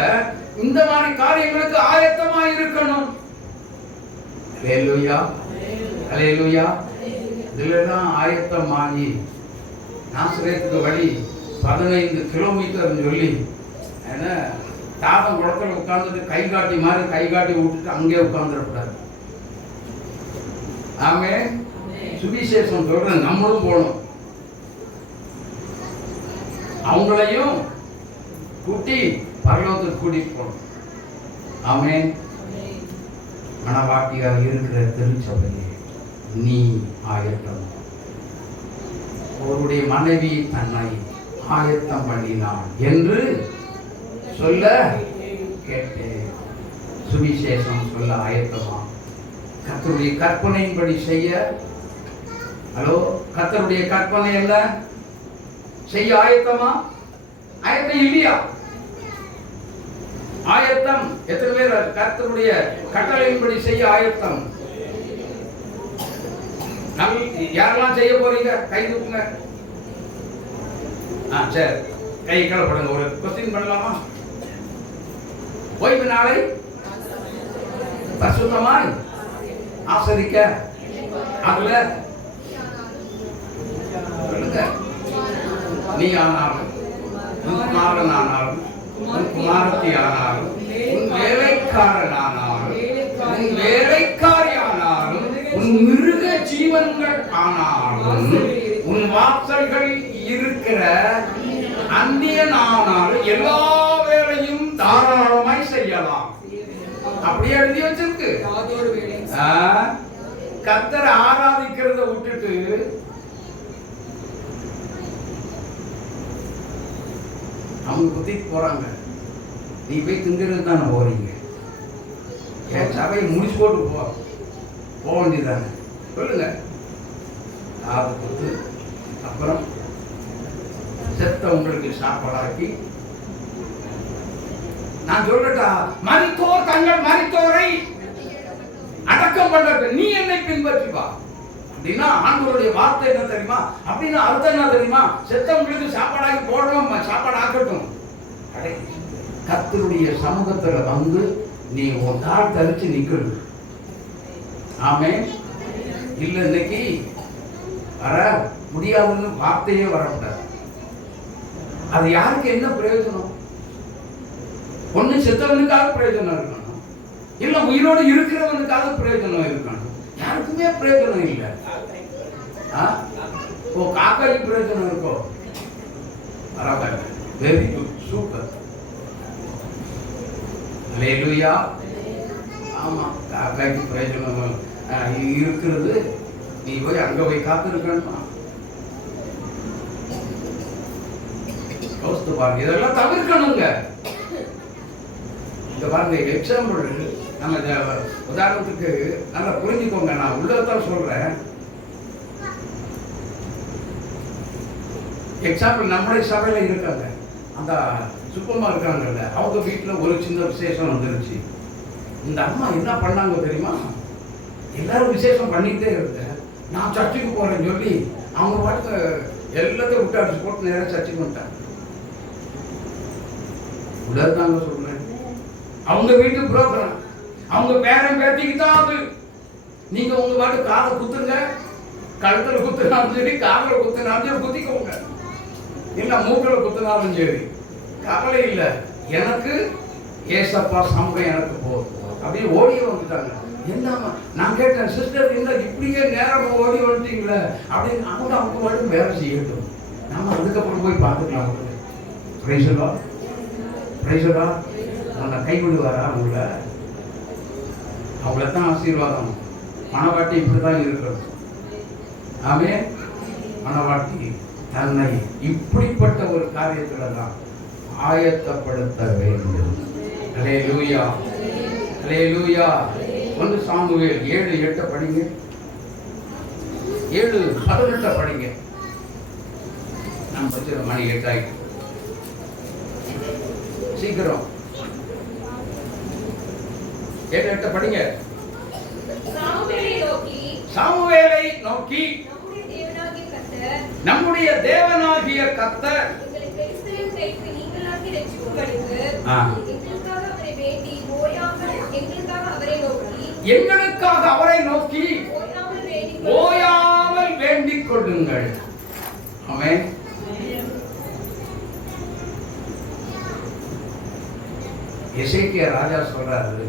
இந்த மாதிரி காரியங்களுக்கு ஆயத்தமா இருக்கணும். அல்லேலூயா அல்லேலூயா. இதுலதான் ஆயத்தமாகி நாசரேத்துக்கு வழி 15 கிலோமீட்டர் சொல்லி என்ன தாகம் குளத்துல உட்கார்ந்துட்டு கை காட்டி மாதிரி கை காட்டி விட்டுட்டு அங்கேயே உட்கார்ந்துடக்கூடாது. ஆமே சுவிசேஷம் சொல்ற நம்மளும் போகணும், அவங்களையும் கூட்டி பரலோகத்துக்கு கூட்டிட்டு போகணும். ஆமே மனவாட்டியாக இருக்கிற திருச்சபையே நீ ஆயத்தம். அவருடைய மனைவி தன்னை ஆயத்தம் பண்ணினான் என்று சொல்ல கேட்டேன். சுவிசேஷம் சொல்ல ஆயத்தமா? கர்த்தருடைய கற்பனையின்படி செய்ய, ஹலோ, கர்த்தருடைய கற்பனை என்ன செய்ய ஆயத்தமா? ஆயத்தம் இல்லையா? ஆயத்தம் எத்தனை பேர் கர்த்தருடைய கட்டளையின்படி செய்ய ஆயத்தம்? யாரெல்லாம் செய்ய போறீங்க கை தூக்குங்க. சரி, கை கலப்படுங்க. ஒரு கொஸ்டின் பண்ணலாமா? ஓய்வு நாளை பரிசுத்தமாய் ஆசரிக்க அதுல சொல்லுங்க. நீ ஆனாலும் உன் குமாரன் ஆனாலும் உன் குமாரத்தி ஆனாலும் உன் வேலைக்காரன் ஆனாலும் உன் வேலைக்காரி ஆனாலும் உன் மிருக ஜீவன்கள் ஆனாலும் உன் வாசல்கள் இருக்கிற அந்நியன் ஆனாலும் எல்லா வேலையும் தாராளமாய் செய்யலாம். அப்படியே எழுதி வச்சிருக்கு. கர்த்தரை ஆராதிக்கிறத விட்டுட்டு அவங்க குத்திட்டு போறாங்க. நீ போய் திங்கிறது தானே போறீங்க. என் சபையை முடிச்சு போட்டு போக வேண்டியதானே? சொல்லுங்க. அது கொடுத்து அப்புறம் செத்தவங்களுக்கு சாப்பாடாக்கி நான் சொல்லட்டா, மரித்தோர் தங்கள் மரித்தோரை அடக்கம் பண்றது நீ என்னை பின்பற்றி வா அப்படின்னா ஆண்டவருடைய வார்த்தை என்ன தெரியுமா? அப்படின்னா அர்த்தம் என்ன தெரியுமா? செத்தவங்களுக்கு சாப்பாடாக்கி போடுறோம், சாப்பாடு ஆக்கட்டும். கர்த்தருடைய சமூகத்துல வந்து நீ உன் தாழ் தரிச்சு நிக்கணும். ஆமே இல்ல இன்னைக்கு வர முடியாதுன்னு வார்த்தையே வரக்கூடாது. அது யாருக்கு என்ன பிரயோஜனம்? ஒண்ணு செத்தவனுக்காக பிரயோஜனம் இருக்கணும், இல்ல உயிரோடு இருக்கிறவனுக்காக பிரயோஜனம் இருக்கணும். யாருக்குமே பிரயோஜனம் இல்லை. காக்காய்க்கு பிரயோஜனம் இருக்கோ? பரவாயில்ல, வெரி குட், சூப்பர். அல்லேலூயா. ஆமா, காக்காய்க்கு பிரயோஜனம் இருக்கிறது. நீ போய் அங்க போய் காத்திருக்கணுமா? யோசித்து பாருங்க. இதெல்லாம் தவிர்க்கணுங்க. இந்த பாருங்க எக்ஸாம்பிள், நம்ம உதாரணத்துக்கு நல்லா புரிஞ்சுக்கோங்க. நான் உள்ளதான் சொல்றேன். எக்ஸாம்பிள் நம்முடைய சபையில இருக்காங்க, அந்த சுப்பமா இருக்காங்கல்ல, அவங்க வீட்டுல ஒரு சின்ன விசேஷம் வந்துருச்சு. இந்த அம்மா என்ன பண்ணாங்க தெரியுமா? எல்லாரும் விசேஷம் பண்ணிக்கிட்டே இருக்க, நான் சர்ச்சுக்கு போறேன்னு சொல்லி அவங்க பாட்டுக்கு எல்லாத்தையும் விட்டு அடிச்சு போட்டு நேரம் சர்ச்சுக்கு வந்துட்டாங்க. உடற்தாங்க சொல்றேன். அவங்க வீட்டு புரோகிராம், அவங்க பேரன் பேத்திக்கு தான் அது. நீங்க உங்க பாட்டு காதை குத்துங்க, கழுத்துல குத்துனாலும் சரி, காதல குத்துனாலும் சரி குத்திக்கோங்க, இல்ல மூக்கல குத்துனாலும் சரி, கவலை இல்லை. எனக்கு ஏசப்பா சமூகம் எனக்கு போதும் அப்படியே ஓடியே வந்துட்டாங்க. என்னம்மா நான் கேட்டேன், சிஸ்டர் என்ன இப்படியே நேரம் ஓடி வந்துட்டீங்களே அப்படின்னு. அவங்க மட்டும் வேலை செய்யட்டும், நம்ம அதுக்கப்புறம் போய் பார்த்துக்கலாம். பிரைஸலா பிரைஸலா. உன்னை கைவிடுவாரா? அவங்களத்தான் ஆசீர்வாதம். மனவாட்டி இப்படிதான் இருக்கிறது. ஆமே, மனவாட்டி தன்னை இப்படிப்பட்ட ஒரு காரியத்துல தான் ஆயத்தப்படுத்த வேண்டும். அல்லேலூயா அல்லேலூயா. 1 சாமுவேல் 7:8 படிங்க, 7:18 படிங்க. நம்ம வச்சுற மணி 8 ஆயிட்டு. சீக்கிரம் 7:08 படிங்க. சாமுவேலை நோக்கி நம்முடைய தேவனாகிய கர்த்தர் எங்களுக்காக அவரை நோக்கி ஓயாமல் வேண்டிக் கொள்ளுங்கள். ஆமென். எசேக்கியா ராஜா சொல்றாரு,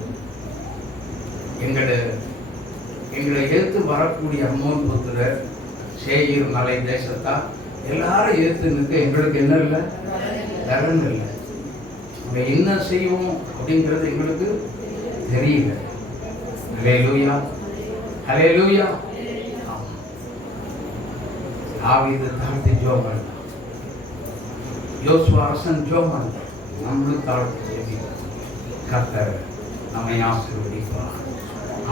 எங்களை எதிர்த்து வரக்கூடிய அம்மோன் புத்திரர் சேயீர் மலை தேசத்தா எல்லாரும் எதிர்த்து நிற்க எங்களுக்கு என்ன இல்லை, தரன் இல்லை. நம்ம என்ன செய்வோம் அப்படிங்கிறது எங்களுக்கு தெரியல. ஹல்லேலூயா, ஹல்லேலூயா. தாவீது தாழ்த்தி ஜெபம் பண்ணான், யோசுவா அரசன் ஜெபம் பண்ணான். நம்மளும் தாழ்த்தி கர்த்தர் நம்மை ஆசீர்வதிப்பார்.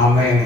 ஆமென்.